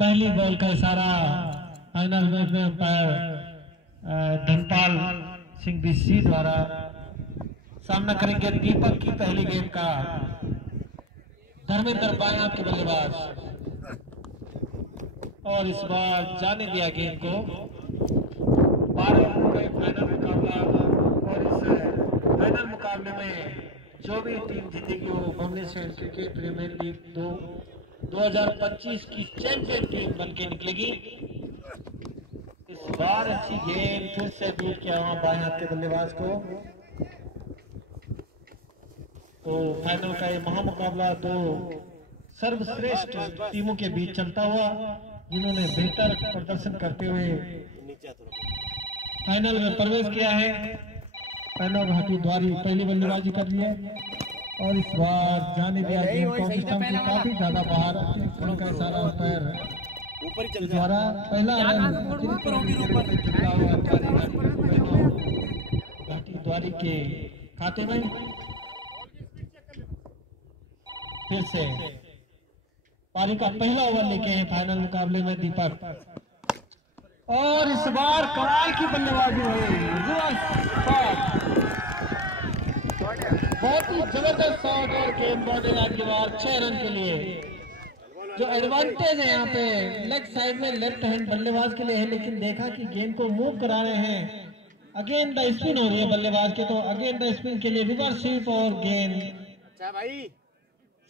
पहली बॉल का इशारा फाइनल मैच में अंपायर धनपाल सिंह बीसी द्वारा सामना करेंगे दीपक की पहली गेंद का। धर्मेंद्र बायां के बल्लेबाज और इस बार जाने दिया गेंद को। 12 फाइनल मुकाबला और इस फाइनल मुकाबले में जो भी टीम जीतेगी वो भुवनेश्वर क्रिकेट प्रीमियर लीग 2025 की चैंपियन टीम बनके निकलेगी। इस बार अच्छी गेंद फिर से बीट किया वहां बाएं हाथ के बल्लेबाज को। तो फाइनल का ये महामुकाबला दो सर्वश्रेष्ठ टीमों के बीच चलता हुआ, जिन्होंने बेहतर प्रदर्शन करते हुए फाइनल में प्रवेश किया है। फाइनल हटी द्वारी पहली बल्लेबाजी कर रही है और इस बार जाने दिया काफी ज्यादा बाहर का सारा पैर द्वारा पहला घाटी द्वारी के खाते में। फिर से पारी का पहला ओवर लेके हैं फाइनल मुकाबले में दीपक, और इस बार कमाल की बल्लेबाजी हुई। बहुत ही जबरदस्त शॉट और गेंद बॉर्डर के बाद 6 रन के लिए। जो एडवांटेज है यहाँ पे लेग साइड में लेफ्ट हैंड बल्लेबाज के लिए है, लेकिन देखा कि गेंद को मूव करा रहे हैं। अगेन द स्पिन हो रही है बल्लेबाज के, तो अगेन द स्पिन के लिए रिवर्स स्वीप और गेंद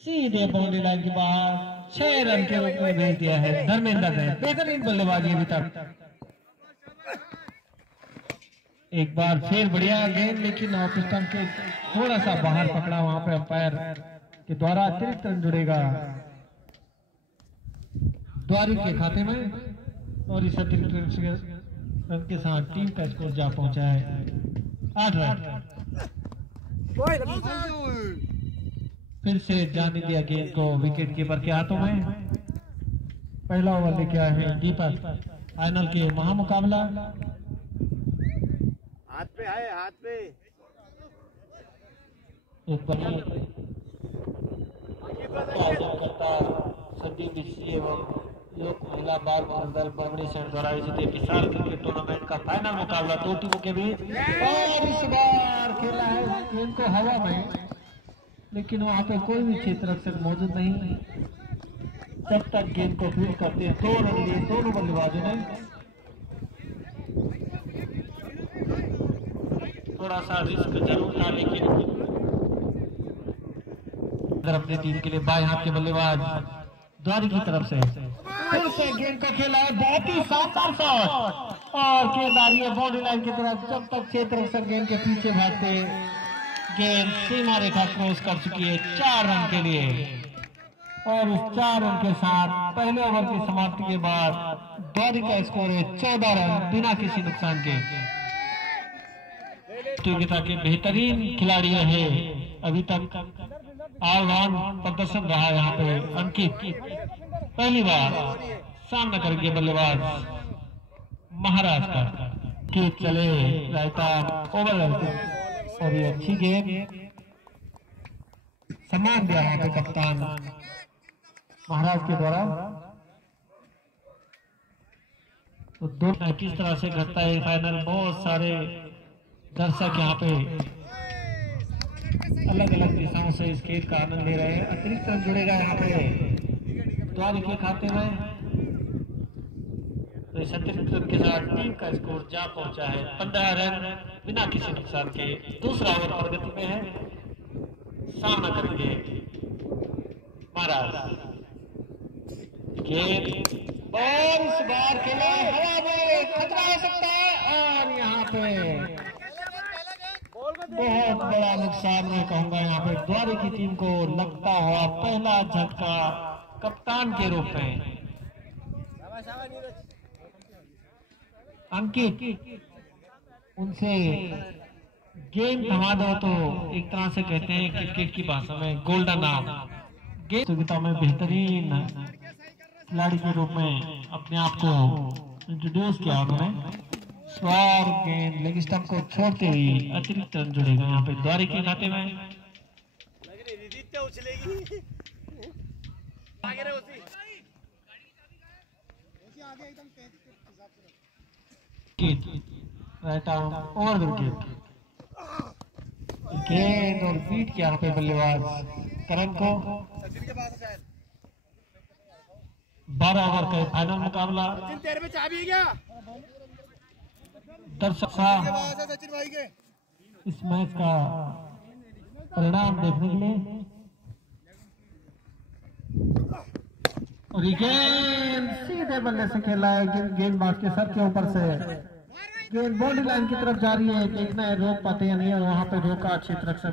सीधे बाउंड्री लाइन के बाहर 6 रन के रूप में भेज दिया है धर्मेंद्र ने। बेहतरीन बल्लेबाजी अभी तक। एक बार फिर बढ़िया गेंद, लेकिन ऑफ स्टंप के थोड़ा सा बाहर पकड़ा, वहां पे अंपायर के द्वारा अतिरिक्त रन जुड़ेगा द्वारी के खाते में, और इस अतिरिक्त रन के साथ टीम का स्कोर जा पहुंचा है 8 रन। फिर से जाने दिया गेंद को विकेट कीपर के हाथों में। पहला ओवर लेके आए हैं दीपक। फाइनल के महामुकाबला हाथ पे है, हाथ पे एक संदीप बिस्सी एवं लोक महिला बाल दल भुवनेश्वर द्वारा आयोजित विशाल क्रिकेट टूर्नामेंट का फाइनल मुकाबला दो टीमों के बीच, और इस बार खेला है गेंद को हवा में, लेकिन वहां पे कोई भी क्षेत्ररक्षक मौजूद नहीं। जब तक गेंद को फील्ड करते हैं 2 रन लिए दोनों बल्लेबाजों ने। थोड़ा सा रिस्क जरूर था, लेकिन अगर अपनी टीम के लिए बाएं हाथ के बल्लेबाज द्वारी की तरफ से फिर से गेंद को खेला है। बहुत ही शानदार शॉट और गेंद आ रही है बाउंड्री लाइन की तरफ। जब तक क्षेत्ररक्षक गेंद के पीछे भागते, गेंद सीमा रेखा क्रॉस कर चुकी है 4 रन के लिए, और इस 4 रन के साथ पहले ओवर की समाप्ति के बाद द्वारी का स्कोर है 14 रन बिना किसी नुकसान के। प्रतियोगिता के बेहतरीन खिलाड़ी रहे अभी तक, ऑलराउंड प्रदर्शन रहा यहाँ पे अंकित। पहली बार सामना करेंगे बल्लेबाज महाराष्ट्र का कि चले रायता ओवर, और ये अच्छी गेंद सम्मान दिया यहाँ पे कप्तान महाराज के द्वारा। तो दोनों किस तरह से घटता है फाइनल। बहुत सारे दर्शक यहाँ पे अलग अलग दिशाओं से इस खेल का आनंद ले रहे हैं। अतिरिक्त रन जुड़ेगा यहाँ पे द्वारी के खाते में, तो इस अतिरिक्त रन के साथ टीम का स्कोर जा पहुंचा है 15 रन बिना किसी नुकसान के। दूसरा ओवर प्रगति में है, सामना करेंगे महाराज। गेंद और इस बार खेला हवा में, खतरा हो सकता है, और यहाँ पे बहुत बड़ा नुकसान मैं कहूंगा यहाँ पे द्वारी की टीम को लगता हुआ पहला झटका कप्तान के रूप में। अंकित उनसे गेंद थमा दो तो एक तरह से कहते हैं क्रिकेट की भाषा में गोल्डन आर्म। गेंद प्रतियोगिता में बेहतरीन खिलाड़ी के रूप में अपने आप को इंट्रोड्यूस किया उन्होंने। स्वार गेंद लेग स्टंप को छोड़ते हुए अतिरिक्त रन जुड़ेगा यहाँ पे द्वारी के खाते में। Right arm over the wicket. गेंद और बीट किया यहाँ पे बल्लेबाज करण को। 12 ओवर का फाइनल मुकाबला। दर्शक इस मैच का परिणाम देखने के लिए। और ये गेंद सीधे बल्ले से खेला है, गेंदबाज के सर के ऊपर से गेंद बॉडी लाइन की तरफ जा रही है। देखना है रोक पाते या नहीं, और वहां पे रोका अच्छी तरह से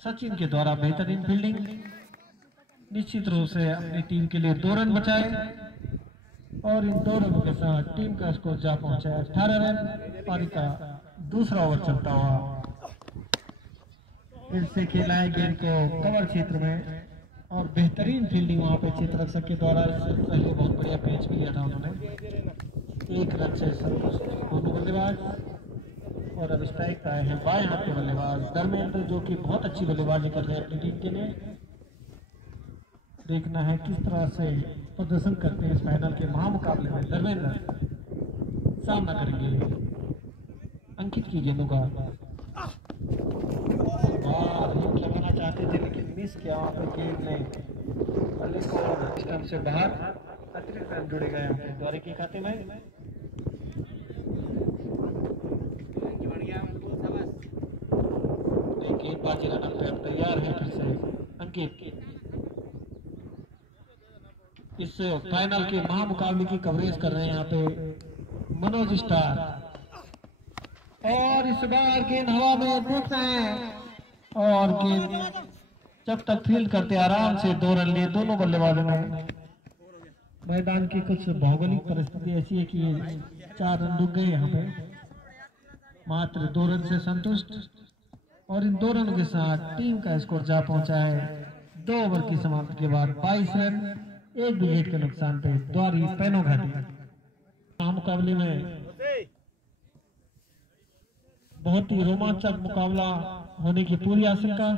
सचिन के द्वारा। बेहतरीन फील्डिंग, निश्चित रूप से अपनी टीम के लिए 2 रन बचाए और इन 2 रनों के साथ टीम का स्कोर जा पहुंचा है 18 रन। पारी का दूसरा ओवर चलता हुआ फिर से खेला है गेंद को कवर क्षेत्र में, और बेहतरीन फील्डिंग वहां पे चित्ररक्षक के द्वारा। इससे पहले बहुत बढ़िया कैच भी लिया था उन्होंने। 1 रन से संतुष्ट दोनों बल्लेबाज, और अब स्ट्राइक पे आए हैं बाएं हाथ के बल्लेबाज धर्मेंद्र, जो कि बहुत अच्छी बल्लेबाजी कर रहे हैं अपनी टीम के लिए। देखना है किस तरह से प्रदर्शन करते हैं इस फाइनल के महामुकाबले में। धर्मेंद्र सामना करेंगे अंकित की गेंदों का। हिट लगाना चाहते थे लेकिन मिस किया वहां पर गेंद ने बल्ले को स्टंप से बाहर। अतिरिक्त रन जुड़े गए हैं द्वारे के खाते में। गेंदबाजी रन पे अब तैयार है फिर से अंकित। इस फाइनल के महामुकाबले की कवरेज कर रहे हैं यहाँ पे मनोज स्टार। और इस बार गेंद हवा में देखना है, और गेंद जब तक फील्ड करते आराम से 2 रन लिए दोनों बल्लेबाजों ने। मैदान की कुछ भौगोलिक परिस्थिति ऐसी है कि 4 रन रुक गए यहाँ पे। मात्र 2 रन से संतुष्ट, और इन 2 रनों के साथ टीम का स्कोर जा पहुंचा है 2 ओवर की समाप्ति के बाद 22 रन 1 विकेट के नुकसान पे द्वारी पैनो घाटी। मुकाबले में बहुत ही रोमांचक मुकाबला होने की पूरी आशंका।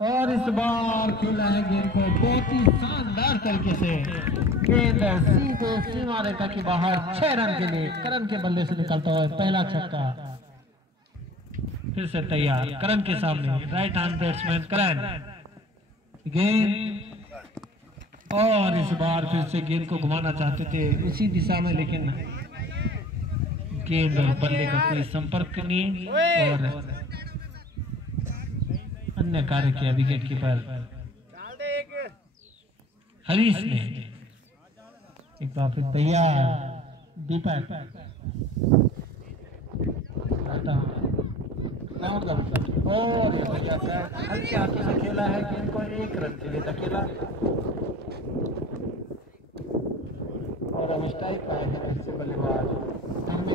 और इस बार खेला है गेंद को बहुत ही शानदार तरीके से। गेंद सीधे सीमा रेखा के बाहर 6 रन के लिए करण के बल्ले से निकलता हुआ पहला छक्का। फिर से तैयार करण के सामने राइट हैंड बैट्समैन करण। गेंद, और इस बार फिर से गेंद को घुमाना चाहते थे उसी दिशा में, लेकिन गेंद और बल्ले का कोई संपर्क नहीं और अन्य कार्य किया विकेट कीपर हरीश ने। एक बार फिर तैयार दीपक, और हल्के हाथों से खेला है गेंद को 1 रन के लिए धकेला। और अब स्ट्राइक पाए हैं फिर से बल्लेबाज अपने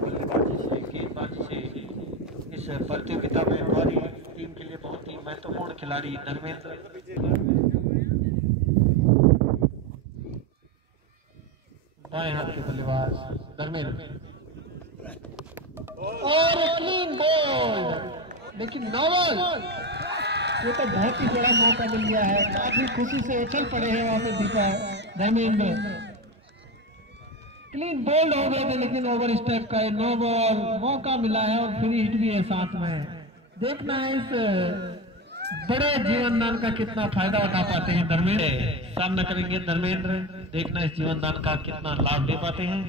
बल्लेबाजी से गेंदबाजी से इस प्रतियोगिता में हमारी टीम के लिए बहुत ही महत्वपूर्ण खिलाड़ी धर्मेंद्र। बाएं हाथ के बल्लेबाज धर्मेंद्र, और क्लीन बॉल, लेकिन नो बॉल। ये तो बहुत ही बड़ा मौका मिल गया है, काफी खुशी से उछल पड़े हैं वहां पे दीपक धर्मेंद्र। क्लीन बोल्ड हो गए थे लेकिन ओवर स्टेप का नो बॉल मौका मिला है, और फ्री हिट भी है साथ में। देखना है इस बड़े जीवन दान का कितना फायदा उठा पाते हैं धर्मेंद्र। सामना करेंगे धर्मेंद्र, देखना इस जीवन दान का कितना लाभ ले पाते हैं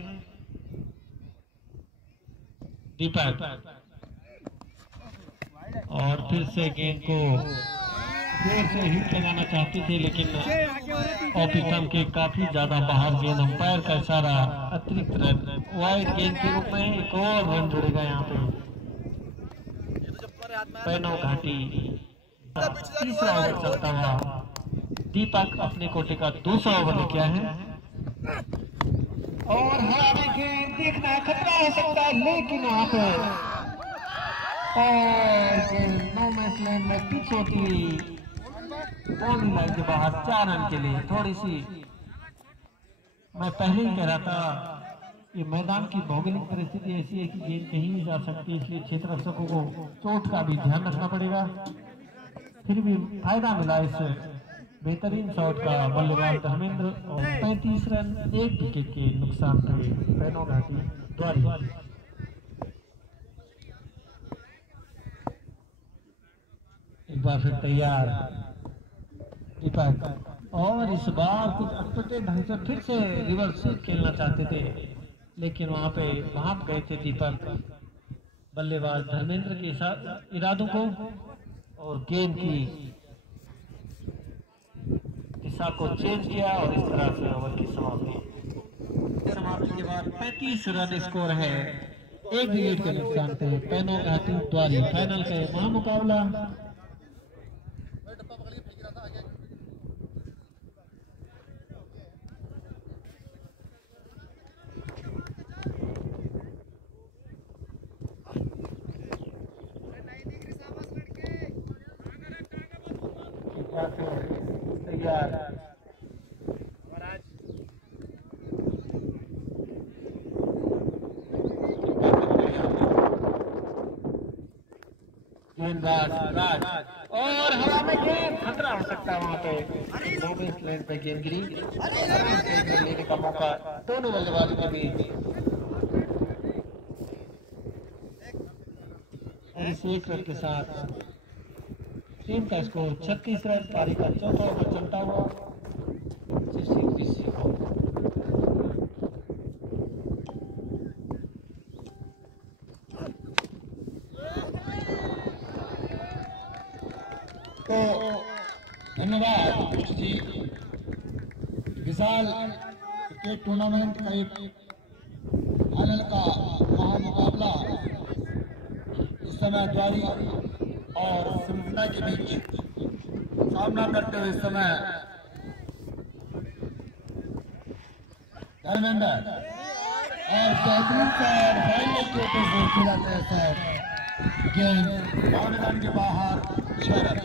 दीपक। और फिर से गेंद को जोर से हिट लगाना चाहते थे लेकिन ऑफिसम के काफी ज्यादा बाहर गेंद। अंपायर का इशारा अतिरिक्त रन वाइड गेंद के रूप में 1 और रन जुड़ेगा यहाँ पे पैनो घाटी। तीसरा ओवर चलता हुआ दीपक अपने कोटे का दूसरा ओवर लेके आए हैं, और हवा में गेंद देखना खतरा हो सकता है, लेकिन वहां पे और नो मैच लैंड में पिच होती बॉलिंग लाइन के बाहर 4 रन के लिए। थोड़ी सी मैं पहले ही कह रहा था ये मैदान की भौगोलिक परिस्थिति ऐसी है कि गेंद कहीं नहीं जा सकती, इसलिए क्षेत्ररक्षकों को चोट का भी ध्यान रखना पड़ेगा। फिर भी फायदा मिला इस बेहतरीन शॉट का बल्लेबाज धर्मेंद्र और 35 रन 1 विकेट के नुकसान पे पैनो घाटी द्वारी। एक बार फिर तैयार दीपक और इस बार कुछ अटपटे ढंग से फिर से रिवर्स खेलना चाहते थे लेकिन वहां पे भाप गए थे दीपक बल्लेबाज धर्मेंद्र के साथ इरादों को और गेम की दिशा को चेंज किया और इस तरह से ओवर की समाप्ति के बाद 35 रन स्कोर है 1 विकेट के नुकसान पे पैनो घाटी द्वारी। फाइनल का महामुकाबला तैयार गेंदबाज राज और हवा में गेंद खतरा हो सकता है वहां पे दोनों लाइन पे गेंद गिरी लेने का मौका दोनों बल्लेबाजों के बीच और इस 1 रन के साथ टीम का स्कोर 36 रन। पारी का चौथा ओवर चलता हुआ तो धन्यवाद जी। विशाल क्रिकेट टूर्नामेंट का एक फाइनल का महामुकाबला इस समय द्वारी और सिमटा के बीच सामना करते हुए इस समय धर्मेंद्र और बेहतरीन सर फाइनल के ऊपर से खिलाते हैं सर गेंद बाउंड्री के बाहर 6 रन।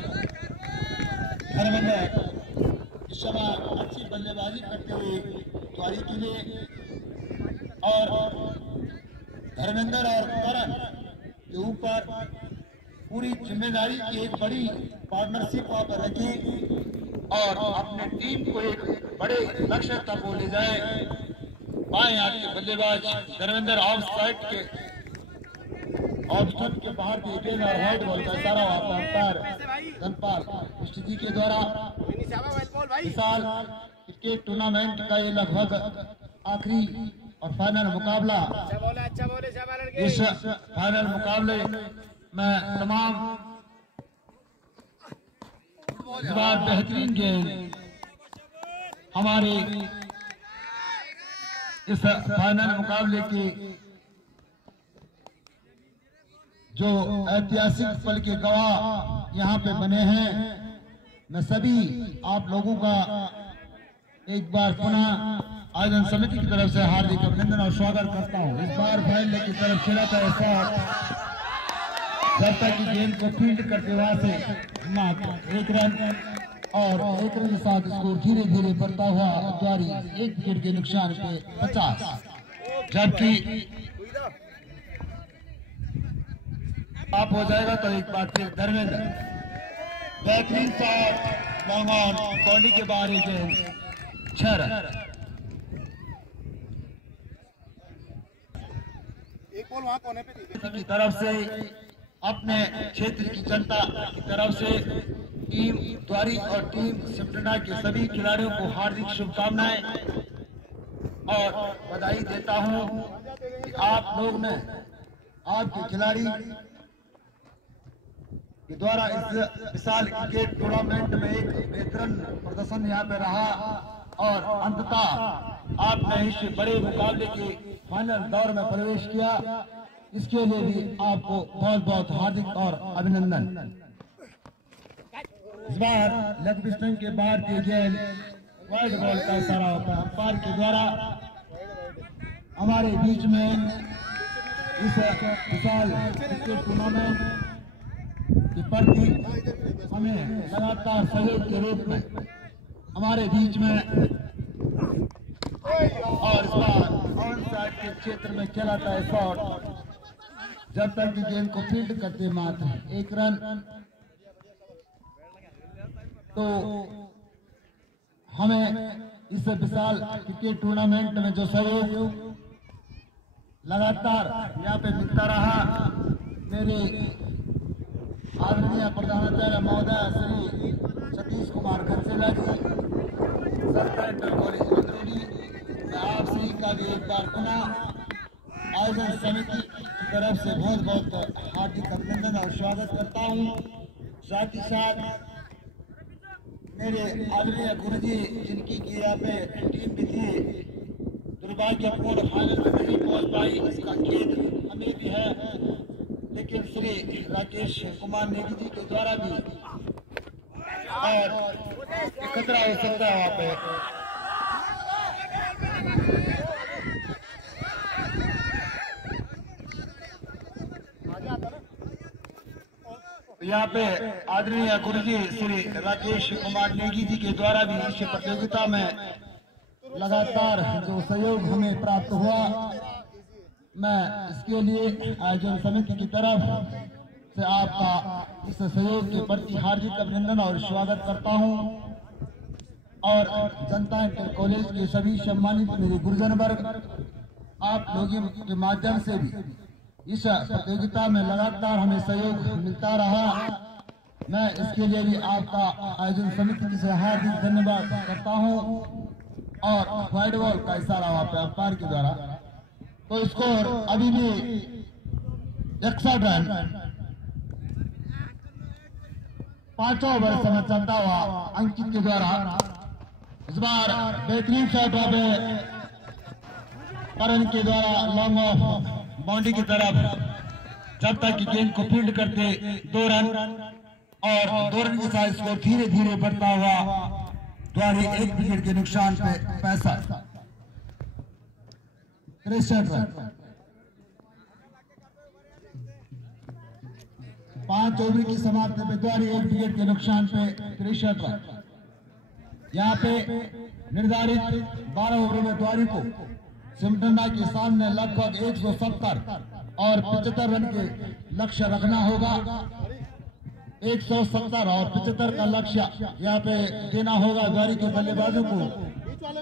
धर्मेंद्र इस समय अच्छी बल्लेबाजी करते हुए द्वारी के लिए और धर्मेंद्र और करण के ऊपर पूरी जिम्मेदारी की एक बड़ी पार्टनरशिप वहां पर रखें और अपने टीम को एक बड़े लक्ष्य तक वो ले जाए। बाएं हाथ के बल्लेबाज धर्मेंद्र ऑफ साइड के ऑफ के बाहर की गेंद और वाइड बॉल का इशारा वहां पर अंपायर धनपाल स्थिति के द्वारा विशाल क्रिकेट टूर्नामेंट का ये लगभग आखिरी और फाइनल मुकाबला। इस फाइनल मुकाबले में तमाम इस बार बेहतरीन गेंद हमारे इस फाइनल मुकाबले की जो ऐतिहासिक पल के गवाह यहाँ पे बने हैं। मैं सभी आप लोगों का एक बार पुनः आयोजन समिति की तरफ से हार्दिक अभिनंदन और स्वागत करता हूँ। इस बार फाइनल की तरफ चला था ऐसा जब तक कि गेंद को फील्ड करते वहां से 1 रन और 1 रन के साथ स्कोर धीरे धीरे बढ़ता हुआ द्वारी 1 विकेट के नुकसान पे 50। जबकि आप हो जाएगा तो एक बार फिर धर्मेंद्र बेहतरीन शॉट लॉन्ग ऑन बॉडी के बाहर ही गेंद 6 रन। एक बॉल वहां कोने पे थी की तरफ से अपने क्षेत्र की जनता की तरफ से टीम द्वारी और टीम सिमटना के सभी खिलाड़ियों को हार्दिक शुभकामनाएं और बधाई देता हूं कि आप लोग ने आपके खिलाड़ी के द्वारा इस विशाल क्रिकेट टूर्नामेंट में एक बेहतरीन प्रदर्शन यहाँ पे रहा और अंततः आपने इस बड़े मुकाबले के फाइनल दौर में प्रवेश किया। इसके लिए भी आपको बहुत बहुत हार्दिक और अभिनंदन। इस बार लेग पिस्टन के बाहर की गेंद वाइड बॉल का इशारा होता है अंपायर के द्वारा। हमारे बीच में इस विशाल क्रिकेट टूर्नामेंट के प्रति हमें लगातार सहयोग के रूप में हमारे बीच में और इस बार ऑन साइड के क्षेत्र में चला था शॉट जब तक कि गेंद को फील्ड करते मात्र 1 रन। तो हमें इस विशाल क्रिकेट टूर्नामेंट में जो सहयोग लगातार यहाँ पे मिलता रहा, मेरे आदरणीय प्रधानाचार्य महोदय श्री सतीश कुमार खनसेला जी, सरकार इंटर कॉलेज मंदरेली, मैं आप सभी का भी एक बार पुनः आयोजन समिति की तरफ से बहुत बहुत हार्दिक अभिनंदन और स्वागत करता हूँ। साथ ही साथ मेरे आदरणीय गुरुजी जिनकी की यहाँ पे टीम भी थी, दुर्भाग्यपूर्ण फाइनल में नहीं पहुंच पाई, इसका खेद हमें भी है, लेकिन श्री राकेश कुमार नेगी जी के द्वारा भी और खतरा हो सकता है वहाँ पे। यहाँ पे आदरणीय गुरुजी श्री राकेश कुमार नेगी जी के द्वारा भी इस प्रतियोगिता में लगातार जो सहयोग हमें प्राप्त हुआ, मैं इसके लिए आयोजन समिति की तरफ से आपका इस सहयोग के प्रति हार्दिक अभिनंदन और स्वागत करता हूं। और जनता इंटर कॉलेज के सभी सम्मानित मेरे गुरुजन वर्ग, आप लोगों के माध्यम से भी इस प्रतियोगिता में लगातार हमें सहयोग मिलता रहा। मैं इसके लिए भी आपका आयोजन समिति से हार्दिक धन्यवाद करता हूं। और वाइड बॉल का इशारा वहाँ पे अंपायर के द्वारा, तो स्कोर अभी भी 61 रन 5 ओवर समय चलता हुआ अंकित के द्वारा। इस बार बेहतरीन शॉट वहाँ पे करण के द्वारा लॉन्ग ऑफ बाउंड्री की तरफ, जब तक कि गेंद को फील्ड करते 2 रन और 2 रन के साथ स्कोर धीरे धीरे बढ़ता हुआ द्वारे 1 विकेट के नुकसान पे 65 रन। 5 ओवर की समाप्ति पे द्वारे 1 विकेट के नुकसान पे 63 रन। यहाँ पे निर्धारित 12 ओवर में द्वारी को सिमटंडा के सामने लगभग 170 और 75 रन के लक्ष्य रखना होगा। 170 और 75 का लक्ष्य यहाँ पे देना होगा द्वारी के बल्लेबाजों को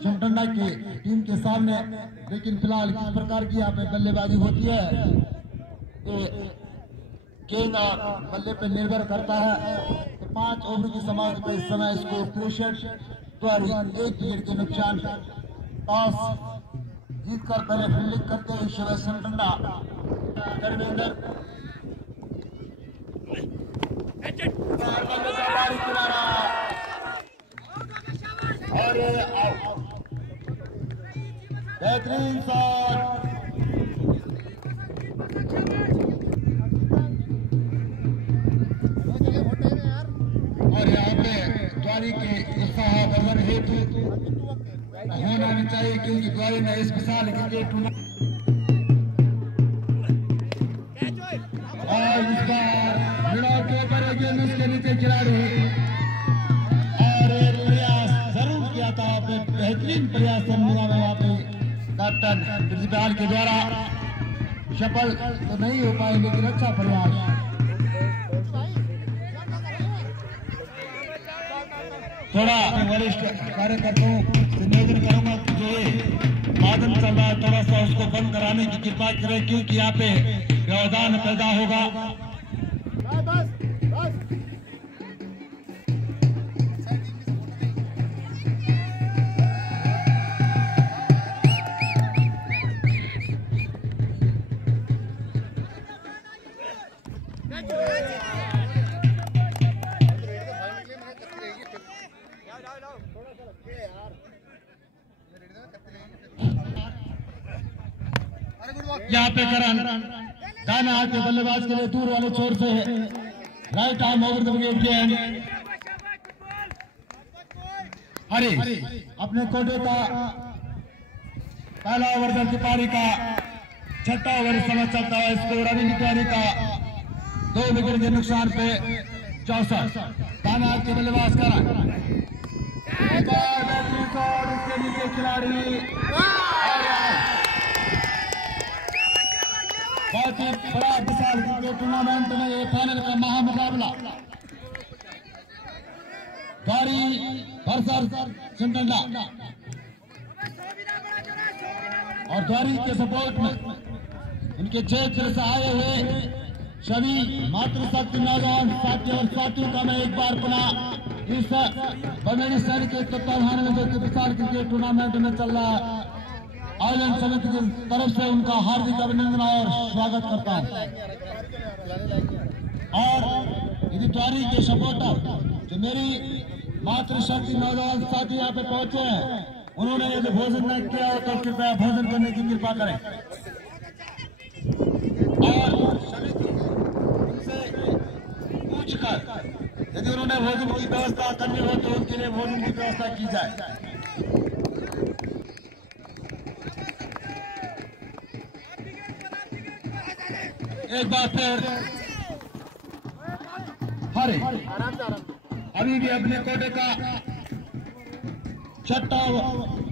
सिमटंडा के टीम के सामने। लेकिन फिलहाल किस प्रकार की यहाँ पे बल्लेबाजी होती है गेंद और बल्ले पे निर्भर करता है। तो 5 ओवर की समाप्ति पे इस समय स्कोर 63 द्वारी 1 विकेट के नुकसान। टॉस जीतकर पहले फील्डिंग करते हुए शिव सिमटंडा धर्मेंद्र किनारा और बेहतरीन शॉट। और यहाँ पे द्वारी के उत्साह वर्धन हेतु होना नहीं चाहिए, क्योंकि द्वारी ने इस विशाल क्रिकेट टूर्नामेंट और इस बार विराट के करेंगे उसके नीचे खिलाड़ी और प्रयास जरूर किया था, बेहतरीन प्रयास वहाँ पे कैप्टन ब्रिजपाल के द्वारा। सफल तो नहीं हो पाए, लेकिन अच्छा प्रयास। थोड़ा वरिष्ठ कार्यकर्ताओं से निवेदन करूंगा कि जो वादन चल रहा है थोड़ा सा उसको बंद कराने की कृपा करें, क्योंकि यहाँ पे व्यवधान पैदा होगा। यहाँ पे करण दाना हाथ के बल्लेबाज के लिए दूर वाले छोर से right arm over the wicket गेंद। हरी अपने कोटे का पहला ओवर दल की पारी का 6वां ओवर समय चलता है। स्कोर अभी तिवारी का 2 विकेट के नुकसान पे 64। दाना हाथ के बल्लेबाज करण उसके नीचे खिलाड़ी बहुत ही बड़ा विशाल क्रिकेट टूर्नामेंट में ये फाइनल का महामुकाबला द्वारी वर्सेस सिमडंडा और द्वारी के सपोर्ट में उनके क्षेत्र से आए हुए सभी मातृशक्ति नौजवान साथियों और साथियों का मैं एक बार पुनः इस बमेड़ी शहर के तत्वाधान में जो कि विशाल क्रिकेट टूर्नामेंट में चल रहा है आयोजन समिति की तरफ से उनका हार्दिक अभिनंदन और स्वागत करता हूं। और यदि द्वारी के सपोर्टर जो मेरी मातृशक्ति नौजवान साथी यहाँ पे पहुंचे हैं, उन्होंने यदि भोजन नहीं किया हो तो कृपया भोजन करने की कृपा करें। और समिति उनसे पूछकर यदि उन्होंने भोजन की व्यवस्था करनी हो तो उनके लिए भोजन की व्यवस्था की जाए। एक बार फिर हरे अभी भी अपने कोटे का छठा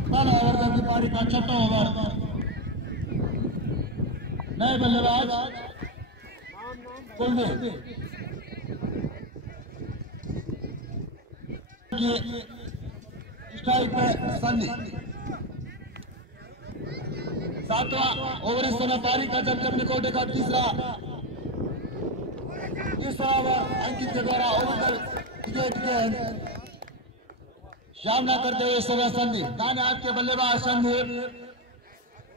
पहला ओवर की पारी का छठा ओवर नए बल्लेबाज कुलदीप स्ट्राइक पे सन्नी सातवां ओवर इस समय पारी का जबकि अपने कोटे का तीसरा ओवर अंकित के द्वारा ओवर विकेट के सामना करते हुए समय संदीप दाने हाथ के बल्लेबाज संदीप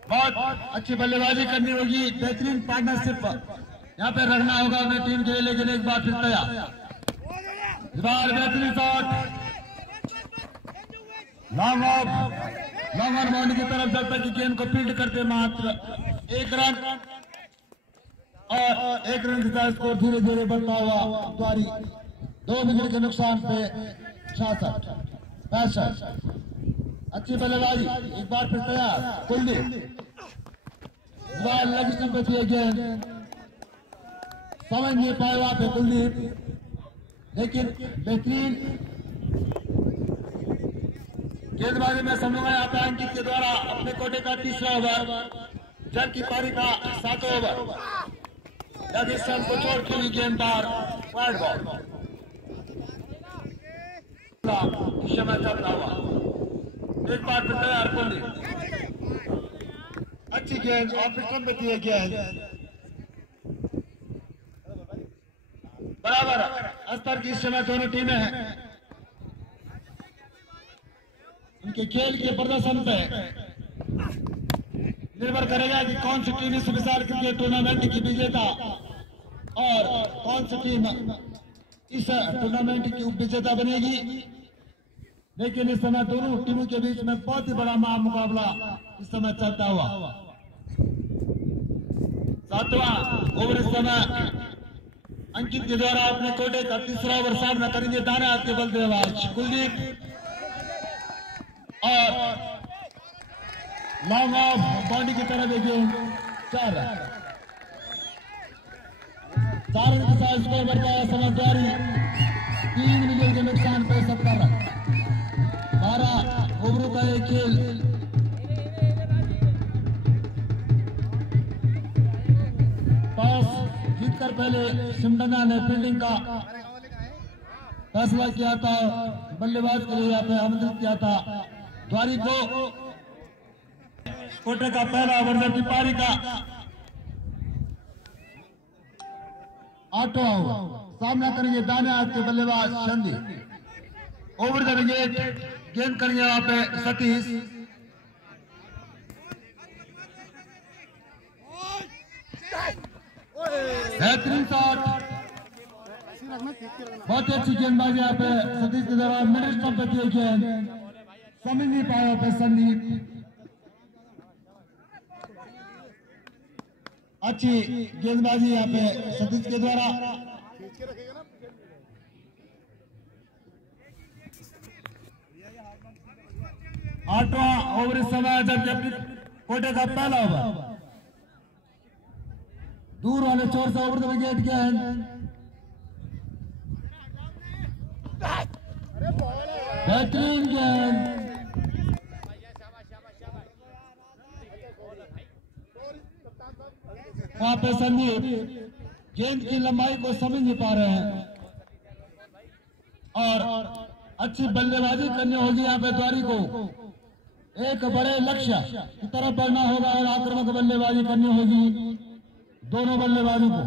बहुत अच्छी बल्लेबाजी करनी होगी। बेहतरीन पार्टनरशिप यहाँ पे रखना होगा अपनी टीम के लिए, लेकिन एक बार फिर तैयार इस बार बेहतरीन शॉट लॉन्ग ऑन बाउंड्री की तरफ जब तक गेंद को फील्ड करते मात्र 1 रन और 1 रन का स्कोर धीरे धीरे बढ़ता हुआ द्वारी 2 विकेट के नुकसान पे 66-65। अच्छी बल्लेबाजी एक बार फिर तैयार कुलदीप लगी पे दिए गेंद समझ नहीं पाए वहां पे कुलदीप, लेकिन बेहतरीन गेंदबाजी में समझूंगा यहाँ पे अंकित के द्वारा अपने कोटे का तीसरा ओवर जब की पारी का 7वां ओवर जब इस रन को छोड़ती हुई गेंदबार वाइड बॉल समय चलता हुआ एक बार फिर तैयार कुलदीप अच्छी गेंद और फिर में दिए गेंद बराबर स्तर की इस समय दोनों टीमें हैं। उनके खेल के प्रदर्शन पे निर्भर करेगा कि कौन सी टीम इस विशाल क्रिकेट टूर्नामेंट की विजेता और कौन सी टीम इस टूर्नामेंट की उप विजेता बनेगी। लेकिन इस समय दोनों टीमों के बीच में बहुत ही बड़ा मुकाबला इस समय चलता हुआ 7वां ओवर इस समय अंकित के द्वारा अपने कोटे का तीसरा ओवर सामना करेंगे दाने हाथ के बल्लेबाज कुलदीप और लॉन्ग ऑफ बाउंड्री की तरफ एक 4 रन 4 रन के साथ स्कोर बढ़ता है समझदारी 3 विकेट के नुकसान पे 70 रन 12 ओवरों का एक खेल टॉस जीतकर पहले सिमडंगा ने फील्डिंग का फैसला किया था, बल्लेबाज के लिए यहाँ पे आमंत्रित किया था। द्वारी को कोटे का पहला ओवर जबकि पारी का 8वां ओवर सामना करेंगे दाने हाथ के बल्लेबाज संदीप ओवर द विकेट गेंद करेंगे वहां पे सतीश बेहतरीन शॉट बहुत अच्छी गेंदबाजी यहाँ पे सतीश के द्वारा मिडिल स्टंप पे दिए गेंद समझ नहीं पाया पे संदीप अच्छी गेंदबाजी यहाँ पे सतीश के द्वारा 8वां ओवर इस समय जबकि अपनी कोटे का पहला ओवर दूर वाले छोर से ओवर द विकेट गेंद बेहतरीन गेंद वहां पे संदीप गेंद की लंबाई को समझ नहीं पा रहे हैं और अच्छी बल्लेबाजी करनी होगी यहाँ पे द्वारी को। एक बड़े लक्ष्य की तरफ बढ़ना होगा और आक्रामक बल्लेबाजी करनी होगी दोनों बल्लेबाजों को।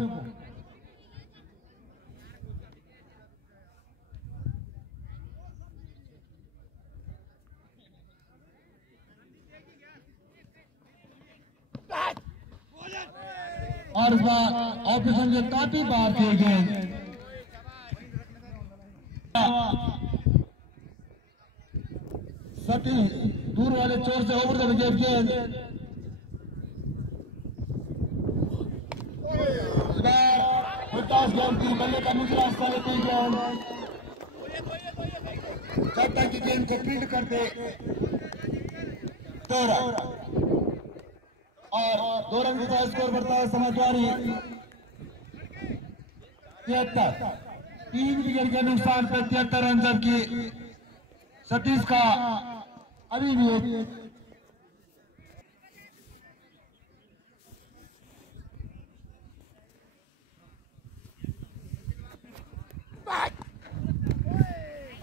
और इस बार ऑपरेशन के काफी बाहर थे गेंद। सती दूर वाले चोर से ओवर द विकेट गेंद। 50 गेंद की बल्ले का निचला हिस्सा लेती गेंद। जब तक की गेंद को फील्ड करते 2 रन और 2 रन के साथ स्कोर बढ़ता है समाचारी 73। 3 विकेट के नुकसान पर 73 रन, जबकि सतीश का अभी भी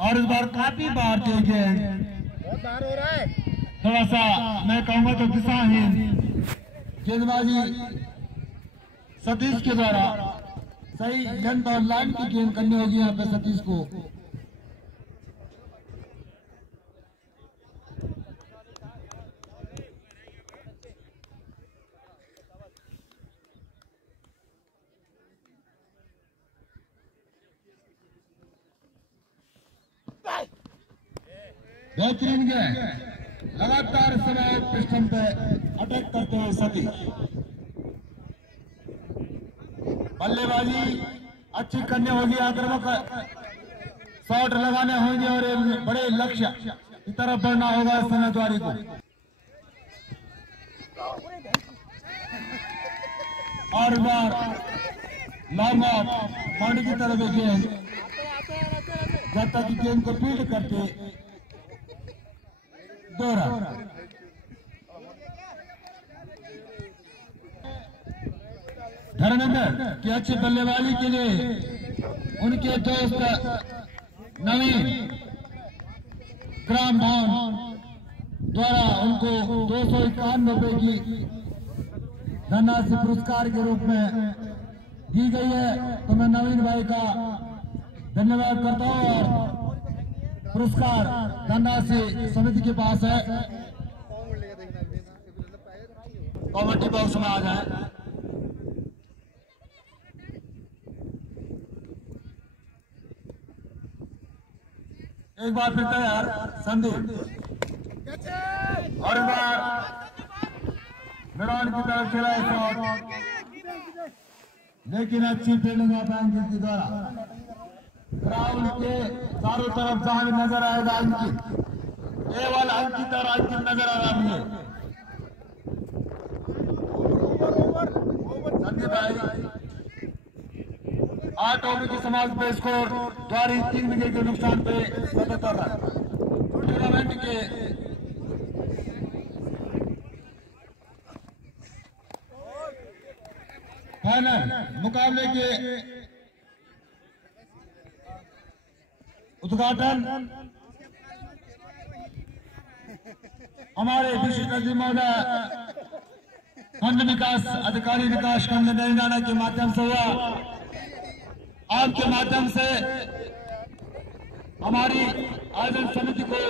और इस बार काफी बाहर थे गेंद। बहुत बाहर हो रहा है। थोड़ा सा मैं कहूंगा तो दिशाहीन गेंदबाजी सतीश के द्वारा। सही लेंथ और लाइन की गेंद करनी होगी यहाँ पे सतीश को। बेहतरीन गेंद, लगातार समय पिस्टन पे अटैक करते हुए सतीश। बल्लेबाजी अच्छी करनी होगी, आक्रामक शॉट लगाने होंगे और एक बड़े लक्ष्य की तरफ बढ़ना होगा इस समय द्वारी को। और बार लॉन्ग ऑफ बाउंड्री की तरफ गेंद। जब तक गेंद को फील्ड करके 2 रन। धर्मेंद्र की अच्छी बल्लेबाजी के लिए उनके दोस्त नवीन ग्राम भवन द्वारा उनको 251 रुपए की धनराशि पुरस्कार के रूप में दी गई है। तो मैं नवीन भाई का धन्यवाद करता हूं और पुरस्कार धनराशि समिति के पास है। कमेटी बॉक्स में आ जाए। एक बार फिर तैयार संदीप और एक बार मैदान की तरफ चला शॉट, लेकिन अच्छी फील्डिंग है अंकित के द्वारा। ग्राउंड के चारों तरफ जहां भी नजर आएगा अंकित, केवल अंकित और अंकित नजर आ रहा है। संदीप भाई 8 ओवर की समाप्त पे स्कोर द्वारी 3 विकेट के नुकसान पे 77 रन। टूर्नामेंट के फाइनल मुकाबले के उद्घाटन हमारे विशिष्ट अतिथि महोदय खंड विकास अधिकारी विकास खंड तेलंगाना के माध्यम से हुआ। आपके माध्यम से हमारी आयोजन समिति को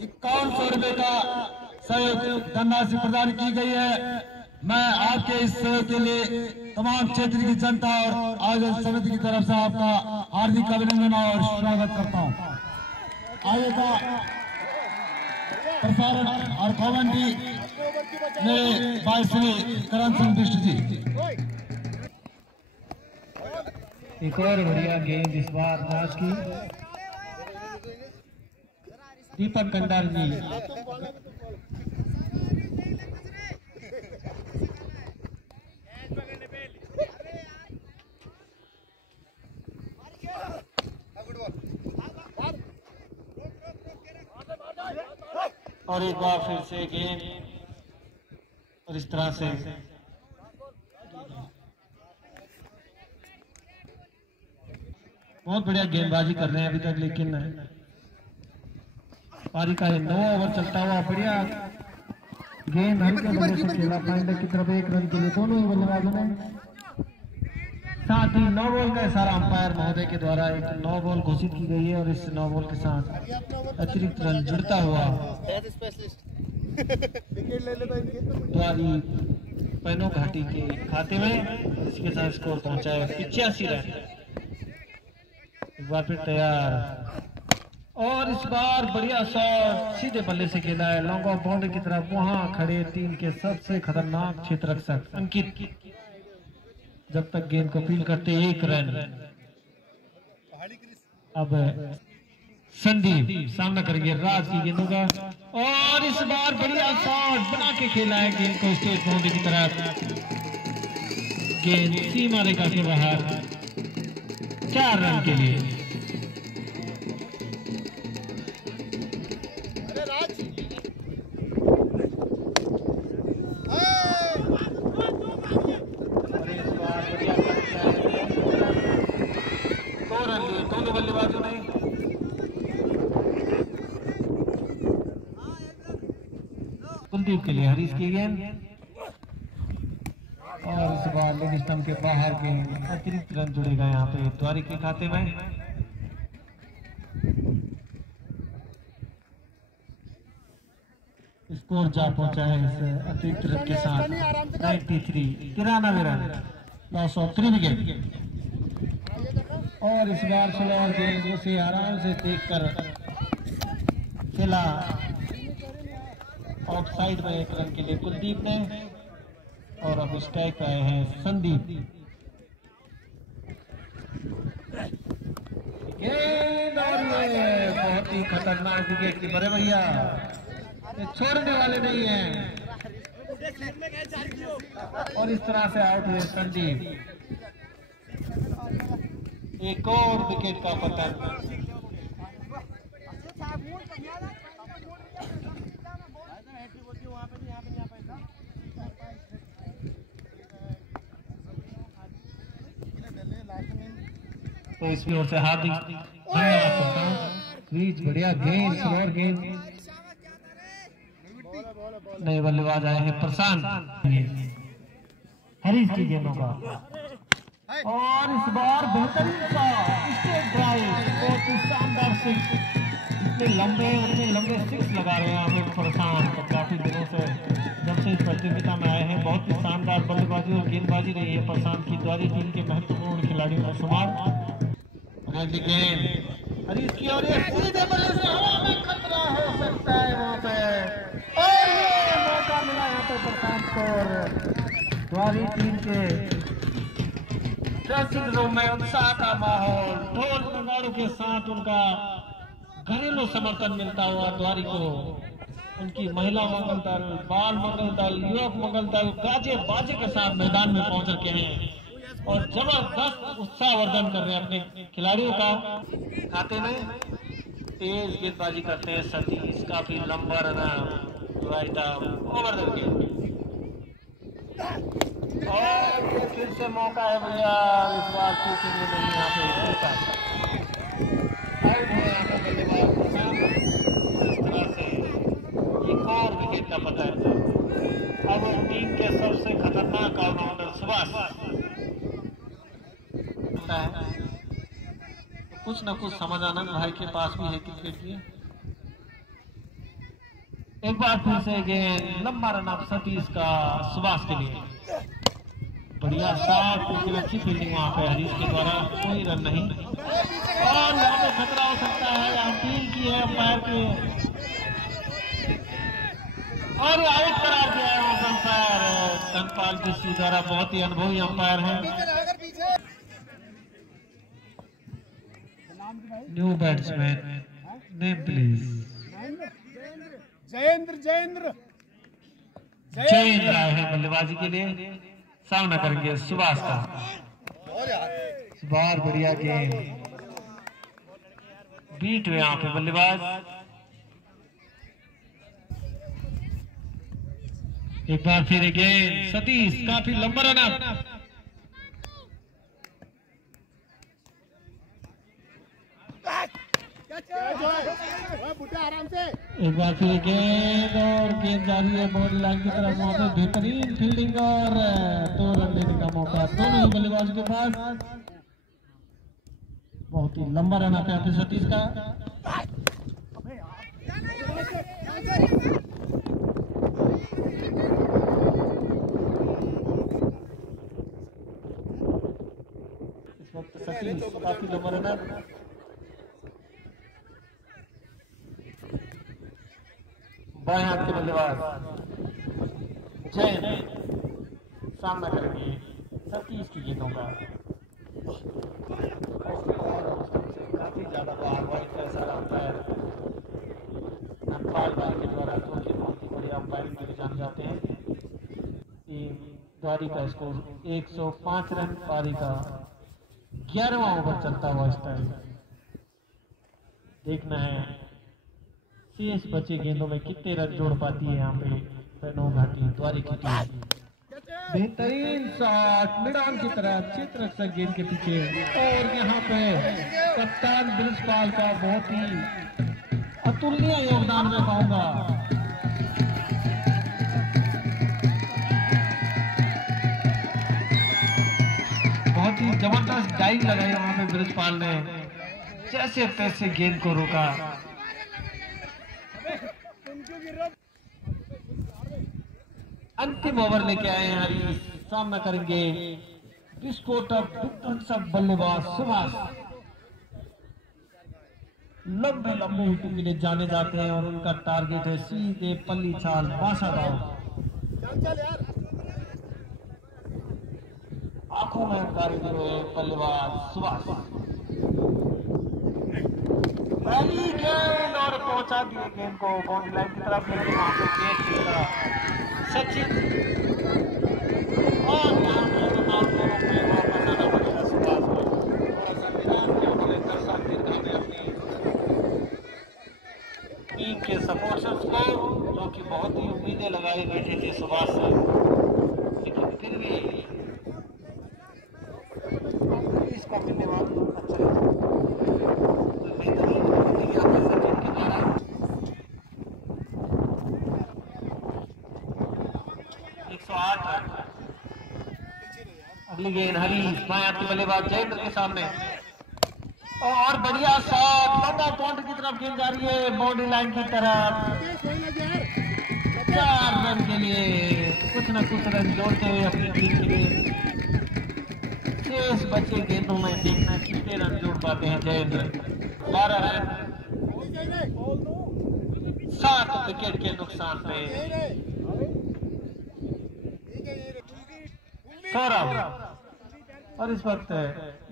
5100 रुपए का सहयोग धनराशि प्रदान की गई है। मैं आपके इस सहयोग के लिए तमाम क्षेत्र की जनता और आयोजन समिति की तरफ से आपका हार्दिक अभिनंदन और स्वागत करता हूं। आगे का प्रसारण और कमेंट्री मेरे भाई श्री करण सिंह बिष्ट जी। एक और बढ़िया गेंद इस बार मैच की दीपक कंडाल जी। और एक बार फिर से गेंद और इस तरह से बहुत बढ़िया गेंदबाजी कर रहे हैं अभी तक, लेकिन पारी का 9 ओवर चलता हुआ बढ़िया गेंद हल्के बल्ले से खेला फाइंडर की तरफ 1 रन के लिए दोनों ही बल्लेबाजों ने। साथ ही 9 बॉल का इशारा अंपायर महोदय के द्वारा एक 9 बॉल घोषित की गई है और इस 9 बॉल के साथ अतिरिक्त रन जुड़ता हुआ द्वारी पैनो घाटी के खाते में इसके साथ स्कोर पहुंचा है 85 रन। एक बार फिर तैयार और इस बार बढ़िया शॉट सीधे बल्ले से खेला है लॉन्ग ऑफ बाउंड्री की तरफ। वहां खड़े टीम के सबसे खतरनाक क्षेत्ररक्षक अंकित जब तक गेंद को फील्ड करते 1 रन। अब संदीप सामना करेंगे राज की गेंदों का और इस बार बढ़िया शॉट बना के खेला है गेंद को स्टेट बाउंड्री की तरफ। गेंद सीमा रेखा के बाहर 4 रन के लिए। दोनों बल्लेबाजों ने कुलदीप के लिए हरीश की गेंद और इस बार लेग स्टंप के बाहर गेंद अतिरिक्त रन जुड़ेगा यहाँ पे द्वारी के खाते में। स्कोर जा पहुंचा है इस अतिरिक्त रन के साथ 93 रन लॉस ऑफ 3 विकेट। और इस बार स्लोअर गेंद से आराम से देखकर खेला ऑफ साइड में 1 रन के लिए कुलदीप ने और अब स्ट्राइक पे आए हैं संदीप। गेंद और ये बहुत ही खतरनाक विकेट कीपर है भैया, ये छोड़ने वाले नहीं हैं और इस तरह से आउट हुए संदीप। एक और विकेट का पतन। तो इसकी ओर से हार्दिक धन्यवाद करता हूँ। बीच बढ़िया गेंद स्लोअर गेंद। नए बल्लेबाज आए हैं प्रशांत हरीश की गेंदों का और इस बार बेहतरीन सा स्ट्रेट ड्राइव बहुत ही शानदार 6 इतने लंबे 6 लगा रहे हैं हमें प्रशांत। काफी दिनों से जब से इस प्रतियोगिता में आए हैं बहुत ही शानदार बल्लेबाजी और गेंदबाजी रही है प्रशांत की द्वारी टीम के महत्वपूर्ण खिलाड़ियों का शुमार। हरीश की और ये सीधे बल्ले से हवा में खतरा हो सकता है वहां पे और ये मौका मिला यहाँ पे प्रशांत को और द्वारी टीम के ड्रेसिंग रूम में उत्साह का माहौल ढोल नगाड़ों के साथ उनका घरेलू समर्थन मिलता हुआ द्वारी को। उनकी महिला मंगल दल, बाल मंगल दल, युवक मंगल दल गाजे बाजे के साथ मैदान में पहुंच रखे हैं और जबरदस्त उत्साहवर्धन कर रहे हैं अपने खिलाड़ियों का। खाते में तेज गेंदबाजी करते हैं सतीश, काफी लंबा रना राइट ओवर द विकेट और फिर से मौका है भैया इस बार नहीं यहाँ पे आउट है यहाँ पे बल्लेबाज इस तरह से एक और विकेट का पता है। अब टीम के सबसे खतरनाक ऑलराउंडर सुभाष है तो कुछ न कुछ समझ आनंद भाई के पास भी है क्रिकेट की। एक बार फिर से गेंद लंबा रन अप सतीश का सुभाष के लिए बढ़िया शॉट लेकिन अच्छी फील्डिंग वहां पे हरीश के द्वारा कोई रन नहीं और यहाँ पे खतरा हो सकता है। अपील की है अंपायर के और आउट करार दिया है अंपायर धनपाल कृषि द्वारा। बहुत ही अनुभवी अंपायर है। New batsman name please. Jayendra आए हैं बल्लेबाजी के लिए, सामना करेंगे सुभाष का। इस बार बढ़िया गेंद बीट हुए यहाँ पे बल्लेबाज। एक बार फिर गेंद सतीश काफी लंबा रन अप बुढ़ा आराम से। एक बार फिर गेंद और गेंद जा रही है बॉडी लाइन की तरफ। वहां पे बेहतरीन फील्डिंग और 2 रन लेने का मौका दोनों ही बल्लेबाज के पास। बहुत ही लंबा रन आता है सतीश का। इस वक्त सतीश काफी लंबा रनर। बाएं हाथ के बल्लेबाज जैन सामना करेंगे सतीश की गेंदों का। काफी ज्यादा बाहर वाइड का इशारा होता है अंपायर भाई के द्वारा, जो कि बहुत ही बढ़िया अंपायरिंग में जाने जाते हैं। टीम द्वारी का स्कोर 105 रन, पारी का 11वां ओवर चलता हुआ इस टाइम। देखना है शेष बचे गेंदों में कितने रन जोड़ पाती है यहाँ पे पैनो घाटी द्वारी की टीम। बेहतरीन शॉट मैदान की तरफ, चित्ररक्षक गेंद के पीछे, और यहाँ पे कप्तान ब्रिजपाल का बहुत ही अतुलनीय योगदान मैं कहूंगा। बहुत ही जबरदस्त डाइव लगाई वहां पे ब्रिजपाल ने, जैसे तैसे गेंद को रोका। अंतिम ओवर लेके आए हैं हरीश, सामना करेंगे विस्फोटक बल्लेबाज सुभाष। लंबे लंबे हिटों के लिए जाने जाते हैं और उनका टारगेट है सीधे पल्ली छाल बासा दाव। आंखों में कारीगर हुए बल्लेबाज सुभाष। पहली गेंद और पहुंचा दिए गेंद को बाउंड्री लाइन की तरफ, लेकिन वहां पे गेंद की तरफ सचिन और वापस आना पड़ेगा सुभाष को। टीम के सपोर्टर्स को, जो कि बहुत ही उम्मीदें लगाए बैठे थे सुभाष से, लेकिन फिर भी इसका धन्यवाद अच्छा लगा। सचिन के द्वारा 108 रन। अगली गेंद हरीश बाएं हाथ के बल्लेबाज जयेंद्र के सामने, और बढ़िया शॉट लंबा बाउंड्री की तरफ गेंद जा रही है बाउंड्री लाइन की तरफ। 4 रन के लिए कुछ न कुछ रन जोड़ते हुए अपनी टीम के लिए। शेष बचे गेंदों में देखना कितने रन जोड़ पाते हैं जयेंद्र। 12 रन 7 विकेट के नुकसान पे। सौरभ और इस वक्त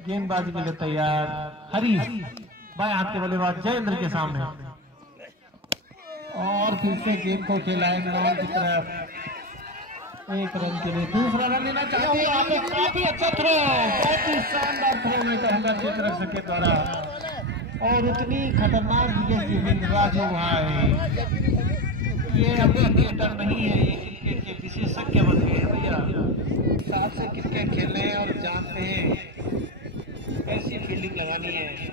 गेंदबाजी के लिए तैयार हरीश बाएं हाथ के बल्लेबाज जयेंद्र के सामने, और फिर से गेंद को खेला है मैदान की तरफ। 1 रन के लिए दूसरा रन लेना चाहते हैं। यहाँ पे काफी अच्छा थ्रो, बहुत ही शानदार थ्रो में कहूंगा चित्ररक्षक के द्वारा, और उतनी खतरनाक विकेट कीपिंग राजू भाई। ये अभी क्रिकेटर नहीं है, ये क्रिकेट के विशेषज्ञ बन गए हैं भैया। हिसाब से क्रिकेट खेलने हैं और जानते हैं कैसी फील्डिंग लगानी है।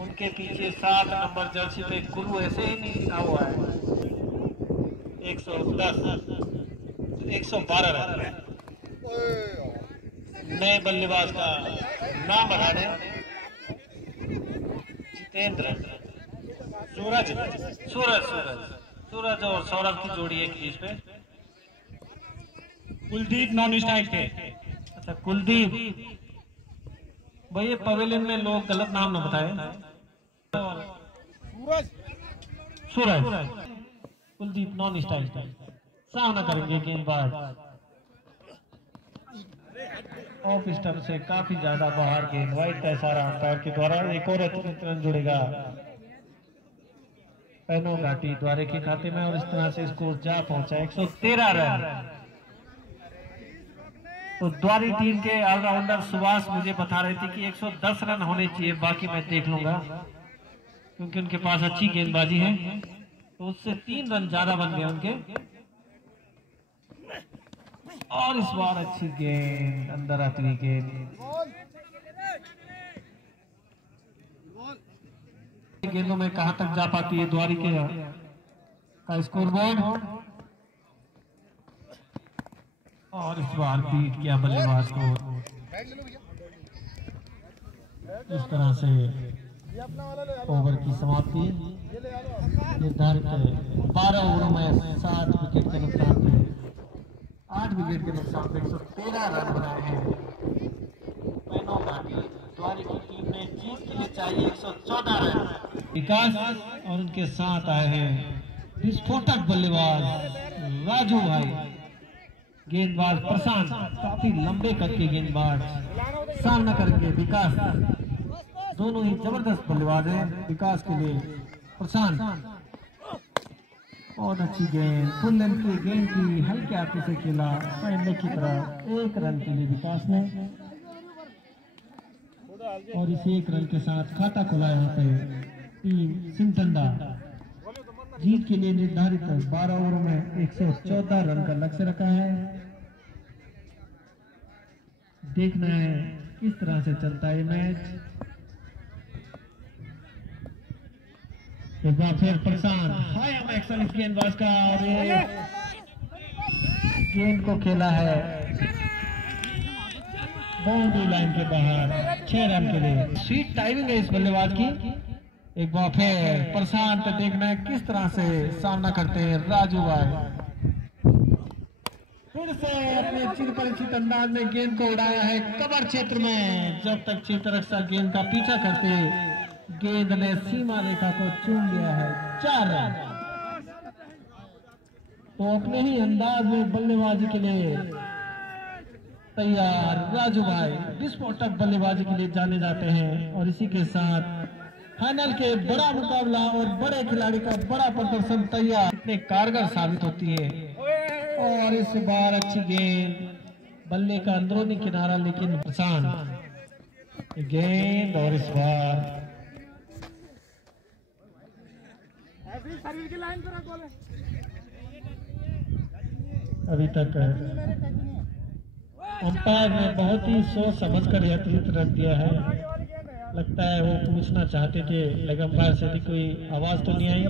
उनके पीछे 7 नंबर जर्सी पे गुरु ऐसे ही नहीं लिखा हुआ है। 112 रन नए बल्लेबाज का नाम बता दें, जितेंद्र, सूरज और सौरभ की जोड़ी है क्रीज पे। कुलदीप नॉन स्ट्राइक थे। अच्छा कुलदीप भैया, पवेलियन में लोग गलत नाम ना बताए। सूरज कुलदीप नॉन स्ट्राइक सामना करेंगे गेंदबाज ऑफ स्टंप से काफी ज्यादा बाहर गेंद, वाइड का इशारा अंपायर के द्वारा। एक और रन जुड़ेगा पैनो घाटी द्वारे के खाते में, और इस तरह से स्कोर जा पहुंचा 113 रन। तो द्वारी टीम के ऑलराउंडर सुभाष मुझे बता रहे थे कि 110 रन होने चाहिए, बाकी मैं देख लूंगा क्योंकि उनके पास अच्छी गेंदबाजी है, तो उससे 3 रन ज्यादा बन गए उनके। और इस बार अच्छी गेंद अंदर आती हुई गेंद गेंदों में कहां तक जा पाती है द्वारी के का स्कोर बोर्ड। और इस बार बीट किया बल्लेबाज को। इस तरह से ओवर की समाप्ति निर्धारित 12 ओवरों में 7 विकेट के नुकसान पे 8 विकेट के नुकसान पे 113 रन बनाए हैं। पैनो घाटी द्वारी की टीम ने जीत के लिए चाहिए 114 रन। विकास और उनके साथ आए हैं विस्फोटक बल्लेबाज राजू भाई, गेंदबाज प्रशांत, काफी लंबे कद के गेंदबाज सामना करेंगे विकास। दोनों ही जबरदस्त बल्लेबाज हैं। विकास के लिए प्रशांत, बहुत अच्छी गेंद, फुल लेंथ की गेंद की हल्के हाथों से खेला पहले की तरह 1 रन के लिए विकास ने। और इस 1 रन के साथ खाता खुला यहाँ पे टीम सिमटंडा। जीत के लिए निर्धारित 12 ओवरों में 114 रन का लक्ष्य रखा है। देखना है किस तरह से चलता है मैच। एक बार फिर प्रशांत, हाय हम एक्शन इस गेंदबाज का, और ये गेंद को खेला है बाउंड्री लाइन के बाहर 6 रन के लिए। स्वीट टाइमिंग है इस बल्लेबाज की। एक बार फिर प्रशांत, देखना है किस तरह से सामना करते हैं राजू भाई। फिर से अपने चिरपरिचित अंदाज में गेंद को उड़ाया है कवर क्षेत्र में। जब तक क्षेत्र रक्षक गेंद का पीछा करते, गेंद ने सीमा रेखा को चूम लिया है। 4 रन। तो अपने ही अंदाज में बल्लेबाजी के लिए तैयार राजू भाई विस्फोटक बल्लेबाजी के लिए जाने जाते हैं। और इसी के साथ फाइनल के बड़ा मुकाबला और बड़े खिलाड़ी का बड़ा प्रदर्शन तैयार इतने कारगर साबित होती है। और इस बार अच्छी गेंद, बल्ले का अंदरूनी किनारा लेकिन प्रशांत गेंद, और इस बार अभी तक अंपायर ने बहुत ही सोच समझकर यह अतिरिक्त रन दिया है। लगता है वो पूछना चाहते थे लेकिन अंपायर से भी कोई आवाज तो नहीं आई।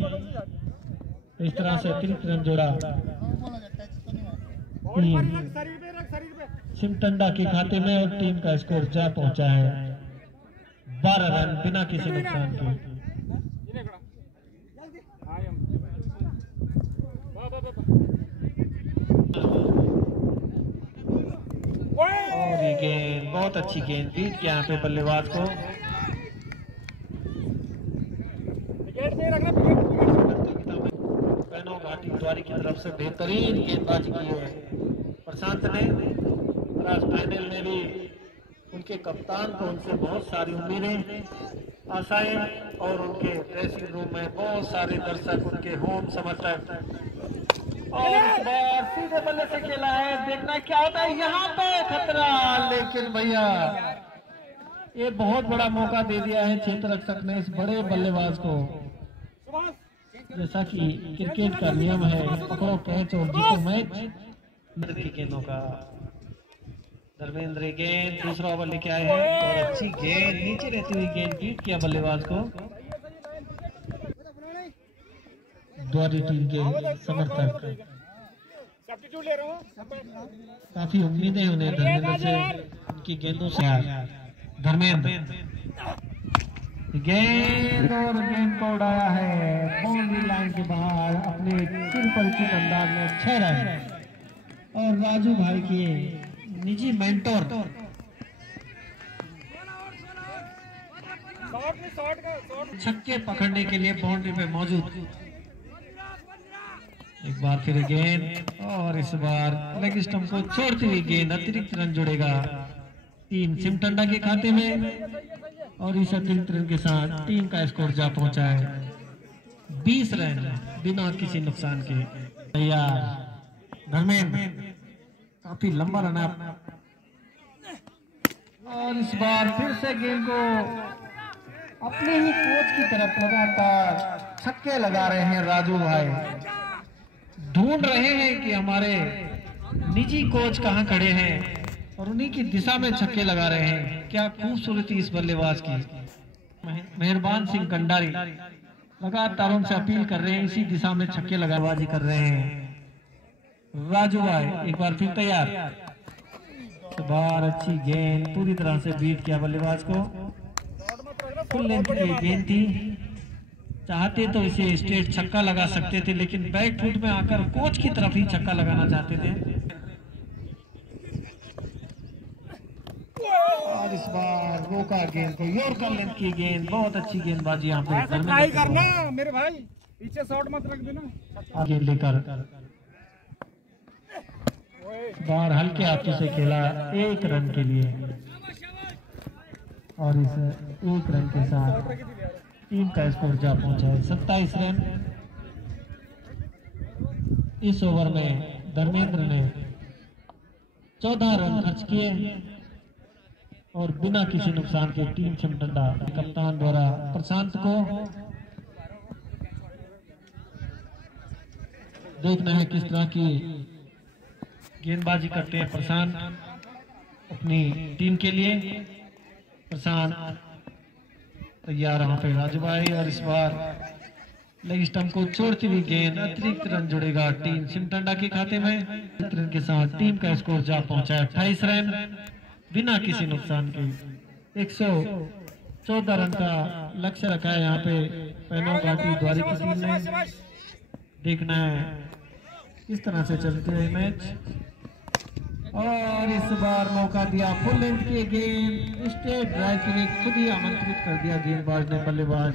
इस तरह से अतिरिक्त रन जोड़ा सिमटंडा के खाते में और टीम का स्कोर जा पहुंचा है 12 रन बिना किसी नुकसान के। और ये गेंद, बहुत अच्छी गेंद, बीट किया यहाँ पे बल्लेबाज को। पैनो घाटी द्वारी की तरफ से बेहतरीन गेंदबाजी की है प्रशांत ने। और आज फाइनल में भी उनके कप्तान को उनसे बहुत सारी उम्मीदें, आशाएं, और उनके ड्रेसिंग रूम में बहुत सारे दर्शक, उनके होम समर्थक। और इस बार सीधे बल्ले से खेला है, देखना क्या होता है यहाँ पे खतरा। लेकिन भैया ये बहुत बड़ा मौका दे दिया है क्षेत्र रक्षक ने इस बड़े बल्लेबाज को। जैसा कि क्रिकेट का नियम है, पकड़ो कैच और जीतो मैच की गेंदों का। धर्मेंद्र गेंद दूसरा ओवर लेके आए हैं और अच्छी गेंद, नीचे रहती हुई गेंद बीट किया बल्लेबाज को। द्वारी टीम के समर्थक काफी उम्मीदें उन्हें धर्मेंद्र से, उनकी गेंदों से। धर्मेंद्र गेंद, और गेंद को उड़ाया है बाउंड्री लाइन के बाहर अपने चिरपरिचित अंदाज में 6 रन। और राजू भाई के निजी मेंटोर छक्के पकड़ने के लिए बाउंड्री पे मौजूद। एक बार फिर गेंद, और इस बार लेग स्टंप को छोड़ती हुई गेंद, अतिरिक्त रन जुड़ेगा टीम सिमटंडा के खाते में। और इस अतिरिक्त रन के साथ टीम का स्कोर जा पहुंचा है 20 रन बिना किसी नुकसान के। तैयार धर्मेंद्र, काफी लंबा रन अप। और इस बार फिर से गेंद को अपने ही कोच की तरफ लगातार छक्के लगा रहे हैं राजू भाई। ढूंढ रहे हैं कि हमारे निजी कोच कहां खड़े हैं और उन्हीं की दिशा में छक्के लगा रहे हैं। क्या खूबसूरती इस बल्लेबाज की। मेहरबान सिंह कंडारी लगातार उनसे अपील कर रहे हैं, इसी दिशा में छक्के लगाबाजी कर रहे हैं। राजू भाई एक बार फिर तैयार, बार अच्छी गेंद पूरी तरह से बीट किया बल्लेबाज को। फुल लेंथ की गेंद थी, चाहते तो इसे स्ट्रेट छक्का लगा सकते थे, लेकिन बैक फुट में आकर कोच की तरफ ही छक्का लगाना चाहते थे। और इस बार रोका गेंद को, यॉर्कर लेंथ की गेंद, बहुत अच्छी गेंदबाजी यहाँ पे करना मेरे भाई, पीछे शॉट मत रख देना। गेंद लेकर बार हल्के हाथों से खेला 1 रन के लिए, और इस 1 रन के साथ टीम का स्कोर जा पहुंचा है 27 रन। इस ओवर में धर्मेंद्र ने 14 रन खर्च किए और बिना किसी नुकसान के टीम सिमटंडा कप्तान द्वारा प्रशांत को देखना है किस तरह की गेंदबाजी करते हैं प्रशांत अपनी टीम के लिए। प्रशांत तैयार वहां पे राजू भाई, और इस बार लेग स्टंप को छोड़ती हुई गेंद, अतिरिक्त रन जुड़ेगा टीम सिमटंडा के खाते में। रन के साथ टीम का स्कोर जा पहुंचा है 28 रन बिना किसी नुकसान के। 114 रन का लक्ष्य रखा है यहाँ पे पैनल घाटी द्वारी की टीम ने। देखना है किस तरह से चलते हैं मैच, और इस बार मौका दिया फुल लेंथ की गेंद, स्ट्रेट ड्राइव के लिए खुद ही आमंत्रित कर दिया गेंदबाज ने बल्लेबाज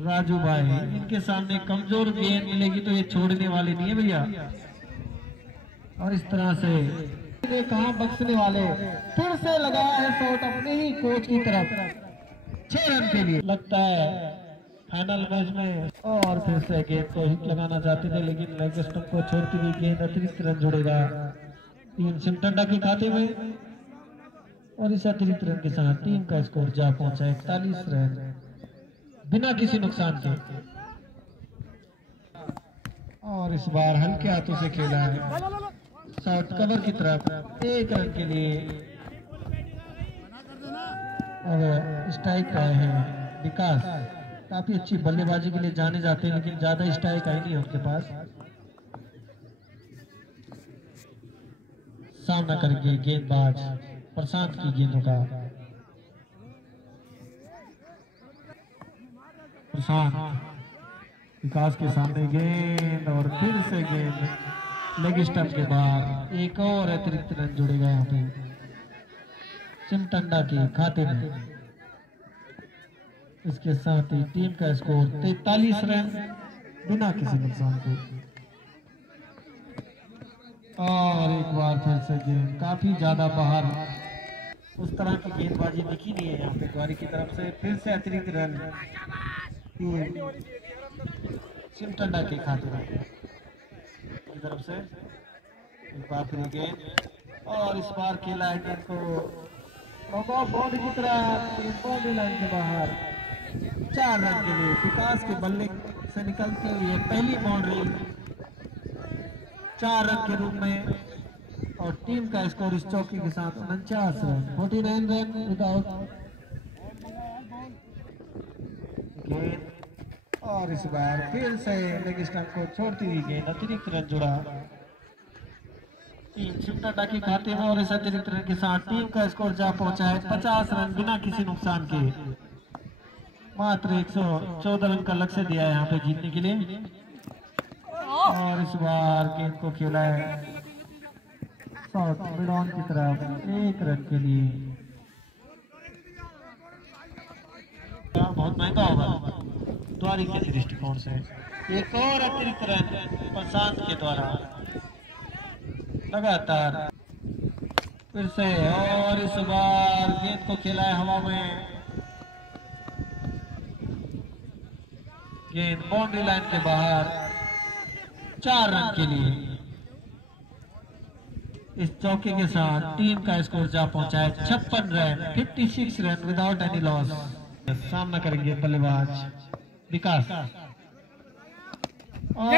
राजू भाई। इनके सामने कमजोर गेंद मिलेगी तो ये छोड़ने वाले नहीं है भैया। और इस तरह से कहां बख्शने वाले, फिर से लगाया है शॉट अपने ही कोच की तरफ 6 रन के लिए। लगता है फाइनल मैच में, और फिर से गेंद को हिट लगाना चाहते थे, लेकिन लेग स्टंप को छोड़ती हुई गेंद, अतिरिक्त रन जुड़ेगा टीम सिमटंडा के खाते में। और इस अतिरिक्त रन के साथ टीम का स्कोर जा पहुंचा 41 रन बिना किसी नुकसान के। और इस बार हल्के हाथों से खेला है शॉट कवर की तरफ 1 रन के लिए, और स्ट्राइक आए हैं विकास। काफी अच्छी बल्लेबाजी के लिए जाने जाते हैं, लेकिन ज्यादा स्ट्राइक आई नहीं उनके पास। सामना करेंगे गेंदबाज प्रशांत की गेंदों का। प्रशांत विकास के सामने गेंद, और फिर से गेंद लेग स्टंप के बाहर। एक और अतिरिक्त रन जुड़ेगा यहाँ पे सिमटंडा के खाते में। इसके साथ ही टीम का स्कोर 43 रन बिना किसी नुकसान के। और एक बार फिर से गेंद काफी ज्यादा बाहर, उस तरह की गेंदबाजी दिखी नहीं है यहाँ पे द्वारी की तरफ से। फिर से अतिरिक्त रन सिमटंडा के खाते में की तरफ से। एक बार फिर गेंद, और इस बार खेला है गेंद को बाउंड्री की तरह, बाउंड्री लाइन के बाहर 4 रन के लिए। विकास के बल्ले से निकलती हुई पहली बाउंड्री 4 रन के रूप में, और टीम का स्कोर इस चौकी के साथ 49 रन 49 रन विदाउट गेंद। और इस बार फिर से लेग स्टंप को छोड़ती हुई गेंद, अतिरिक्त रन जुड़ा टीम सिमटंडा के खाते में। और इस अतिरिक्त रन के साथ टीम का स्कोर जा पहुंचा है 50 रन बिना किसी नुकसान के। मात्र 114 रन का लक्ष्य दिया है यहाँ पे जीतने के लिए। और इस बार गेंद को खेला है शॉट मिड ऑन की तरफ 1 रन के लिए। बहुत महंगा होगा द्वारी के दृष्टिकोण से। एक और अतिरिक्त रन प्रशांत के द्वारा लगातार फिर से, और इस बार गेंद को खेला है हवा में। गेंद बाउंड्री लाइन के बाहर 4 रन के लिए। इस चौके के साथ टीम का स्कोर जा पहुंचा है 56 run 56 run without any loss. सामना करेंगे बल्लेबाज विकास। और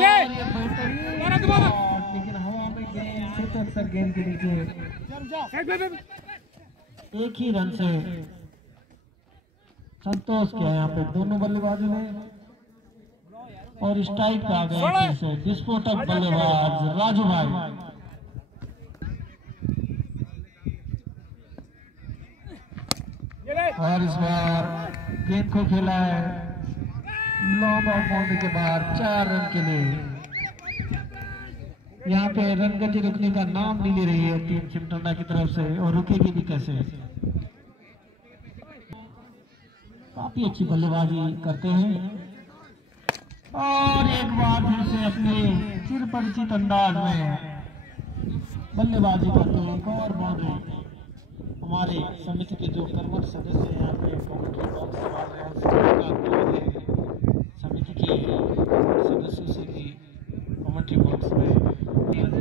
लेकिन हवा में गेंद से अक्सर गेंद के नीचे एक ही रन से संतोष किया यहाँ पे दोनों बल्लेबाजों ने। और स्ट्राइक पे आ गए फिर से विस्फोटक बल्लेबाज राजू भाई। और इस बार गेंद को खेला है लॉन्ग ऑफ बाउंड्री के बाहर 4 रन के लिए। यहाँ पे रन गति रुकने का नाम नहीं ले रही है टीम चिमटंडा की तरफ से, और रुकेगी भी कैसे। काफी अच्छी बल्लेबाजी करते हैं और एक बार फिर से अपने चिर परिचित अंदाज में बल्लेबाजी करते हैं। एक और बाउंड्री। हमारे समिति के जो कर्मठ सदस्य हैं यहाँ पे कमेंट्री बॉक्स संभाल रहे हैं, समिति के सदस्यों से भी कमेंट्री बॉक्स में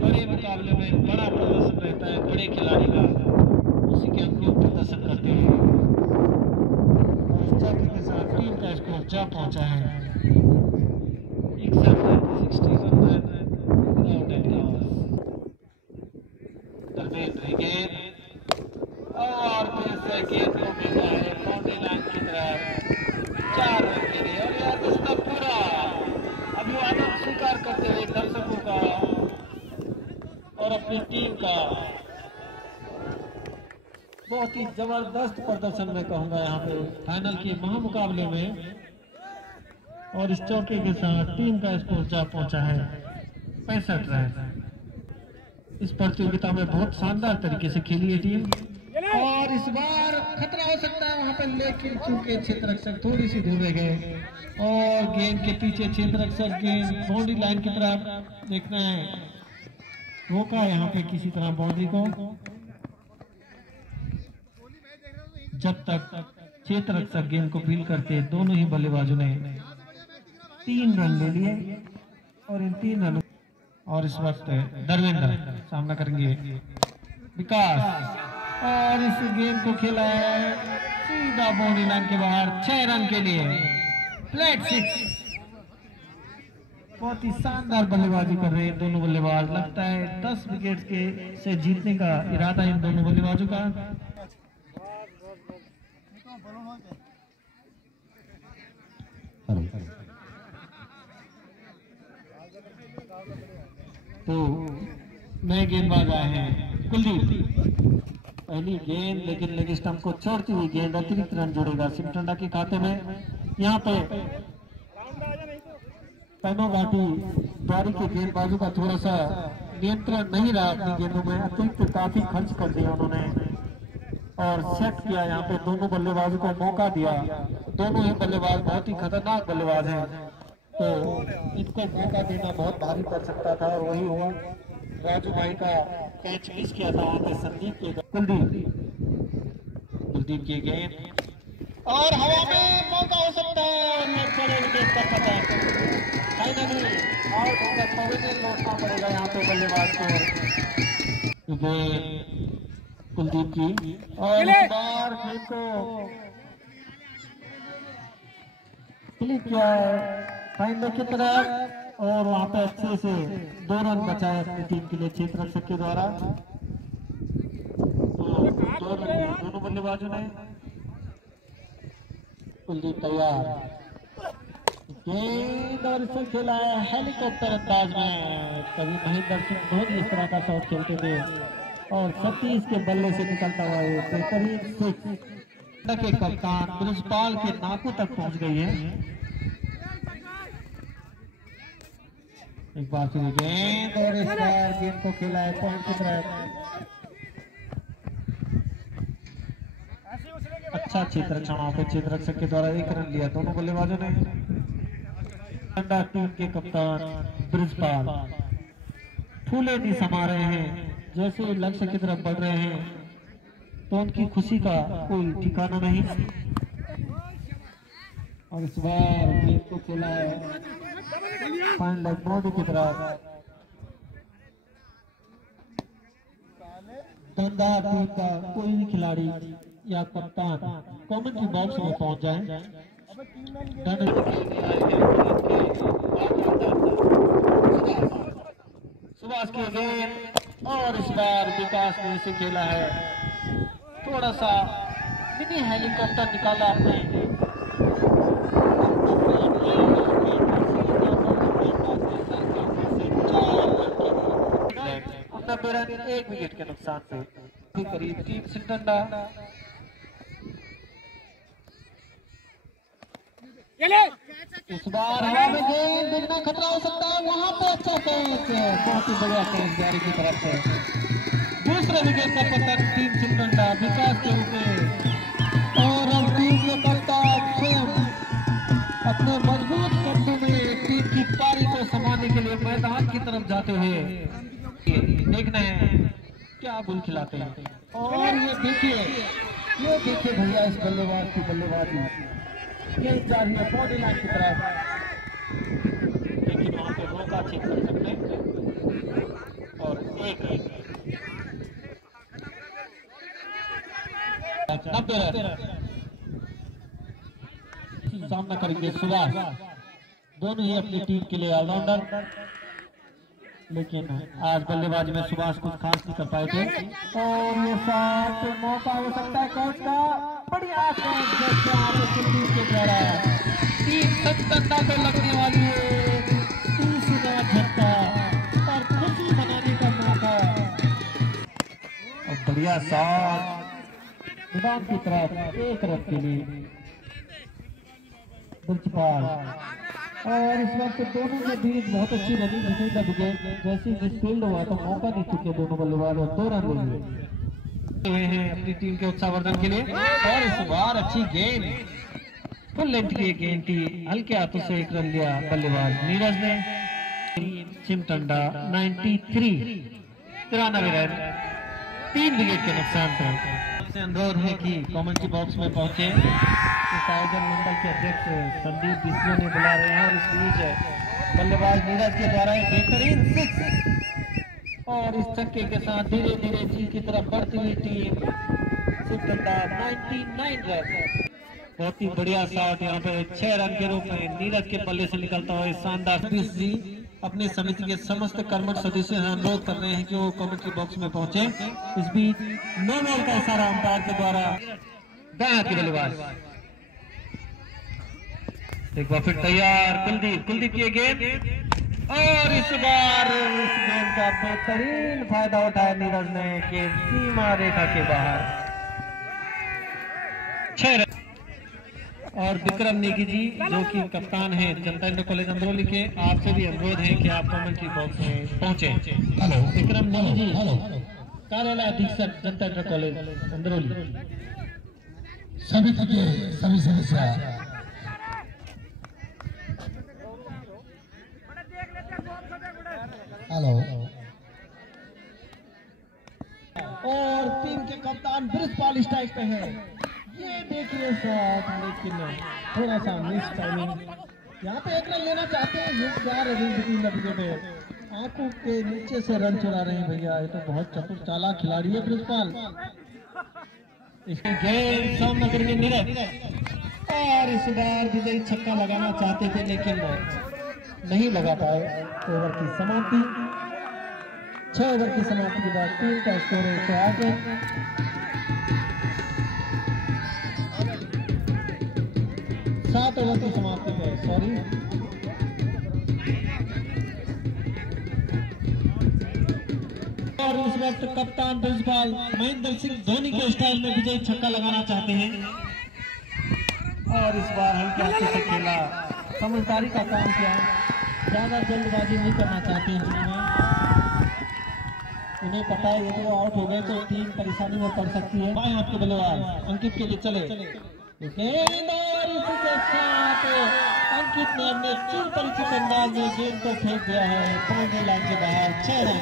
बड़े मुकाबले में बड़ा प्रदर्शन रहता है बड़े खिलाड़ी का, उसी के अनुरूप प्रदर्शन करते हैं। और इस चक्र के साथ टीम का स्कोर जा पहुंचा है 61 गेंद और फिर से गेंद को भेजा है बाउंड्री लाइन की तरफ 4 रन के लिए। और यार इसका पूरा अभिवादन स्वीकार करते हुए दर्शकों का और अपनी टीम का बहुत ही जबरदस्त प्रदर्शन मैं कहूंगा यहाँ पे फाइनल के महामुकाबले में। और इस चौके के साथ टीम का स्कोर जा पहुंचा है 65 रन। इस प्रतियोगिता में बहुत शानदार तरीके से खेली है टीम और इस बार खतरा हो सकता है वहां पर, लेकिन चूंकि क्षेत्र रक्षक थोड़ी सी दूर रह गए और गेंद के पीछे क्षेत्र रक्षक गेंद बाउंड्री लाइन की तरफ देखना है, रोका यहाँ पे किसी तरह बाउंड्री को। जब तक क्षेत्र रक्षक गेंद को फील करते दोनों ही बल्लेबाजों ने 3 रन ले लिए और इन 3 रनों और इस वक्त धर्मेंद्र सामना करेंगे विकास और इस गेंद को खेला है सीधा बाउंड्री लाइन के बाहर 6 रन के लिए फ्लैट 6। बहुत ही शानदार बल्लेबाजी कर रहे हैं दोनों बल्लेबाज। लगता है 10 विकेट के से जीतने का इरादा इन दोनों बल्लेबाजों का। तो नए गेंदबाज आए हैं कुलदीप। पहली गेंद लेकिन लेग स्टंप को छोड़ती हुई गेंद अतिरिक्त रन जोड़ेगा सिमटंडा के खाते में। यहाँ पे पैनो घाटी द्वारी के गेंदबाजों का थोड़ा सा नियंत्रण नहीं रहा अपनी गेंदों में, अतिरिक्त काफी खर्च कर दिया उन्होंने और सेट किया। यहाँ पे दोनों बल्लेबाजों को मौका दिया। दोनों ही बल्लेबाज बहुत ही खतरनाक बल्लेबाज हैं, तो इनको मौका देना बहुत भारी पड़ सकता था और वही हुआ। राजू भाई का कैच मिस किया था वहां पे संदीप के कुलदीप की गेंद और हवा में मौका हो सकता है और ये बड़े विकेट का पता फाइनली आउट होकर पवेलियन लौटना पड़ेगा यहाँ पे बल्लेबाज को कुलदीप की। और इस बार गेंद को क्लिक किया है फाइनल की तरफ और वहां पे अच्छे से 2 रन बचाए अपनी टीम के लिए क्षेत्र रक्षक के द्वारा। तो दोनों बल्लेबाजों ने कुलदीप तैयार गेंद और इसे खेला है हेलीकॉप्टर अंदाज में। कभी महेंद्र सिंह धोनी इस तरह का शॉट खेलते थे और सतीश के बल्ले से निकलता हुआ बेहतरीन सिक्स के कप्तान ब्रिजपाल के नाकों तक पहुंच गई है। एक बार फिर गेंद और इस बार गेंद को खेला है पॉइंट की तरफ। अच्छा क्षेत्र रक्षण वहां पे क्षेत्र रक्षक के द्वारा 1 रन लिया दोनों बल्लेबाजों ने। टीम के कप्तान ब्रिजपाल फूले नहीं समा रहे हैं, जैसे लक्ष्य की तरफ बढ़ रहे हैं तो उनकी खुशी का कोई ठिकाना नहीं। और इस बार गेंद को खेला है फाइन लेग बाउंड्री की तरफ। दमदार टीम का कोई भी खिलाड़ी या कप्तान कमेंट्री बॉक्स में पहुंच जाए। सुभाष की गेंद और इस बार विकास ने इसे खेला है, थोड़ा सा मिनी हेलीकॉप्टर निकाला आपने 90 रन 1 विकेट के नुकसान पे करीब टीम सिंटंडा। इस बार हवा में गेंद दिखना खतरा हो सकता है, वहां पे अच्छा कैच, बहुत ही बढ़िया कैच जारी की तरफ से। दूसरे विकेट का पतन टीम सिंटंडा विकास के रूप में। और अब टीम के कप्तान अपने मजबूत कब्जे में टीम की पारी को संभालने के लिए मैदान की तरफ जाते हुए देखना है क्या बुल खिलाते हैं। और ये देखिए भैया इस बल्लेबाज की बल्लेबाजी, ये जा रही है बॉडी लाइन की तरफ, लेकिन वहां पे मौका चेक कर सकते हैं। और एक 90 रन सामना करेंगे सुभाष। दोनों ही अपनी टीम के लिए ऑलराउंडर, लेकिन आज बल्लेबाजी में सुभाष कुछ खास नहीं कर पाए थे। और ये शॉट मौका हो सकता है कैच का, बढ़िया टीम के द्वारा टीम सिंटंडा को लगने वाली है 30 झटका और खुशी मनाने का मौका। और बढ़िया शॉट मैदान की तरफ 1 रन के लिए ब्रिजपाल। और इस वक्त दोनों के बीच बहुत अच्छी रनिंग दिखी का विकेट, जैसे मिसफील्ड हुआ तो मौका नहीं चुके दोनों बल्लेबाज और 2 रन लिए हैं अपनी टीम के उत्साहवर्धन के लिए। और इस बार अच्छी गेंद, फुल लेंथ की गेंद थी, हल्के हाथों से 1 रन लिया बल्लेबाज नीरज ने। सिमटंडा 93 रन 3 विकेट के नुकसान पर। अनुरोध है कि कमेंट्री बॉक्स में पहुंचे आयोजन मंडल के अध्यक्ष संदीप बिस्वा ने बुला रहे हैं। और इस बीच बल्लेबाज नीरज के द्वारा एक बेहतरीन 6 और इस छक्के के साथ धीरे धीरे जीत की तरफ बढ़ती हुई टीम सिमटंडा 99 रन। बहुत ही बढ़िया शॉट यहाँ पे 6 रन के रूप में नीरज के पल्ले से निकलता हुआ शानदार। जी अपनी समिति के समस्त कर्मठ सदस्यों से अनुरोध कर रहे हैं कि वो कमेंट्री बॉक्स में पहुंचे। इस बीच नो बॉल का इशारा अंपायर के द्वारा दाएं हाथ की बल्लेबाज एक बार फिर तैयार, कुलदीप की गेंद। और इस बार इस गेंद का बेहतरीन फायदा उठाया नीरज ने कि सीमा रेखा के बाहर 6 रन। और विक्रम नेगी जी जो कि कप्तान हैं जनता इंटर कॉलेज अंदरौली के, आपसे भी अनुरोध है कि आप कमेंट्री बॉक्स में पहुंचे। हेलो विक्रम नेगी जी, हेलो कार्यालय अधीक्षक जनता इंटर कॉलेज अंदरौली, समिति के सभी सदस्य। हेलो। और टीम के कप्तान ब्रिजपाल स्ट्राइक पे है। ये देखिए शॉट, लेकिन थोड़ा सा मिस टाइमिंग। यहाँ पे 1 रन लेना चाहते हैं, ये क्या रनिंग विकेट आंखों के नीचे से रन चुरा रहे हैं भैया। ये तो बहुत चतुर चालाक खिलाड़ी है ब्रिजपाल। इसकी गेंद सामना करेंगे नीरज। और इस बार विजयी छक्का लगाना चाहते थे लेकिन नहीं लगा पाए। ओवर की समाप्ति, 6 ओवर की समाप्ति के बाद टीम का स्कोर है 108 रन। 7 ओवर की समाप्ति पे, सॉरी और इस वक्त कप्तान ब्रिजपाल महेंद्र सिंह धोनी के स्टाइल में विजयी छक्का लगाना चाहते हैं। और इस बार हल्के हाथों से खेला, समझदारी का काम किया, ज्यादा जल्दबाजी नहीं करना चाहते हैं। उन्हें पता है यदि वो आउट हो गए तो टीम परेशानी में पड़ सकती है। बाएं हाथ के बल्लेबाज अंकित के लिए चले गेंद, और इसके साथ अंकित ने अपने चिर परिचित अंदाज में गेंद को फेंक दिया है बाउंड्री लाइन के बाहर। 6 रन।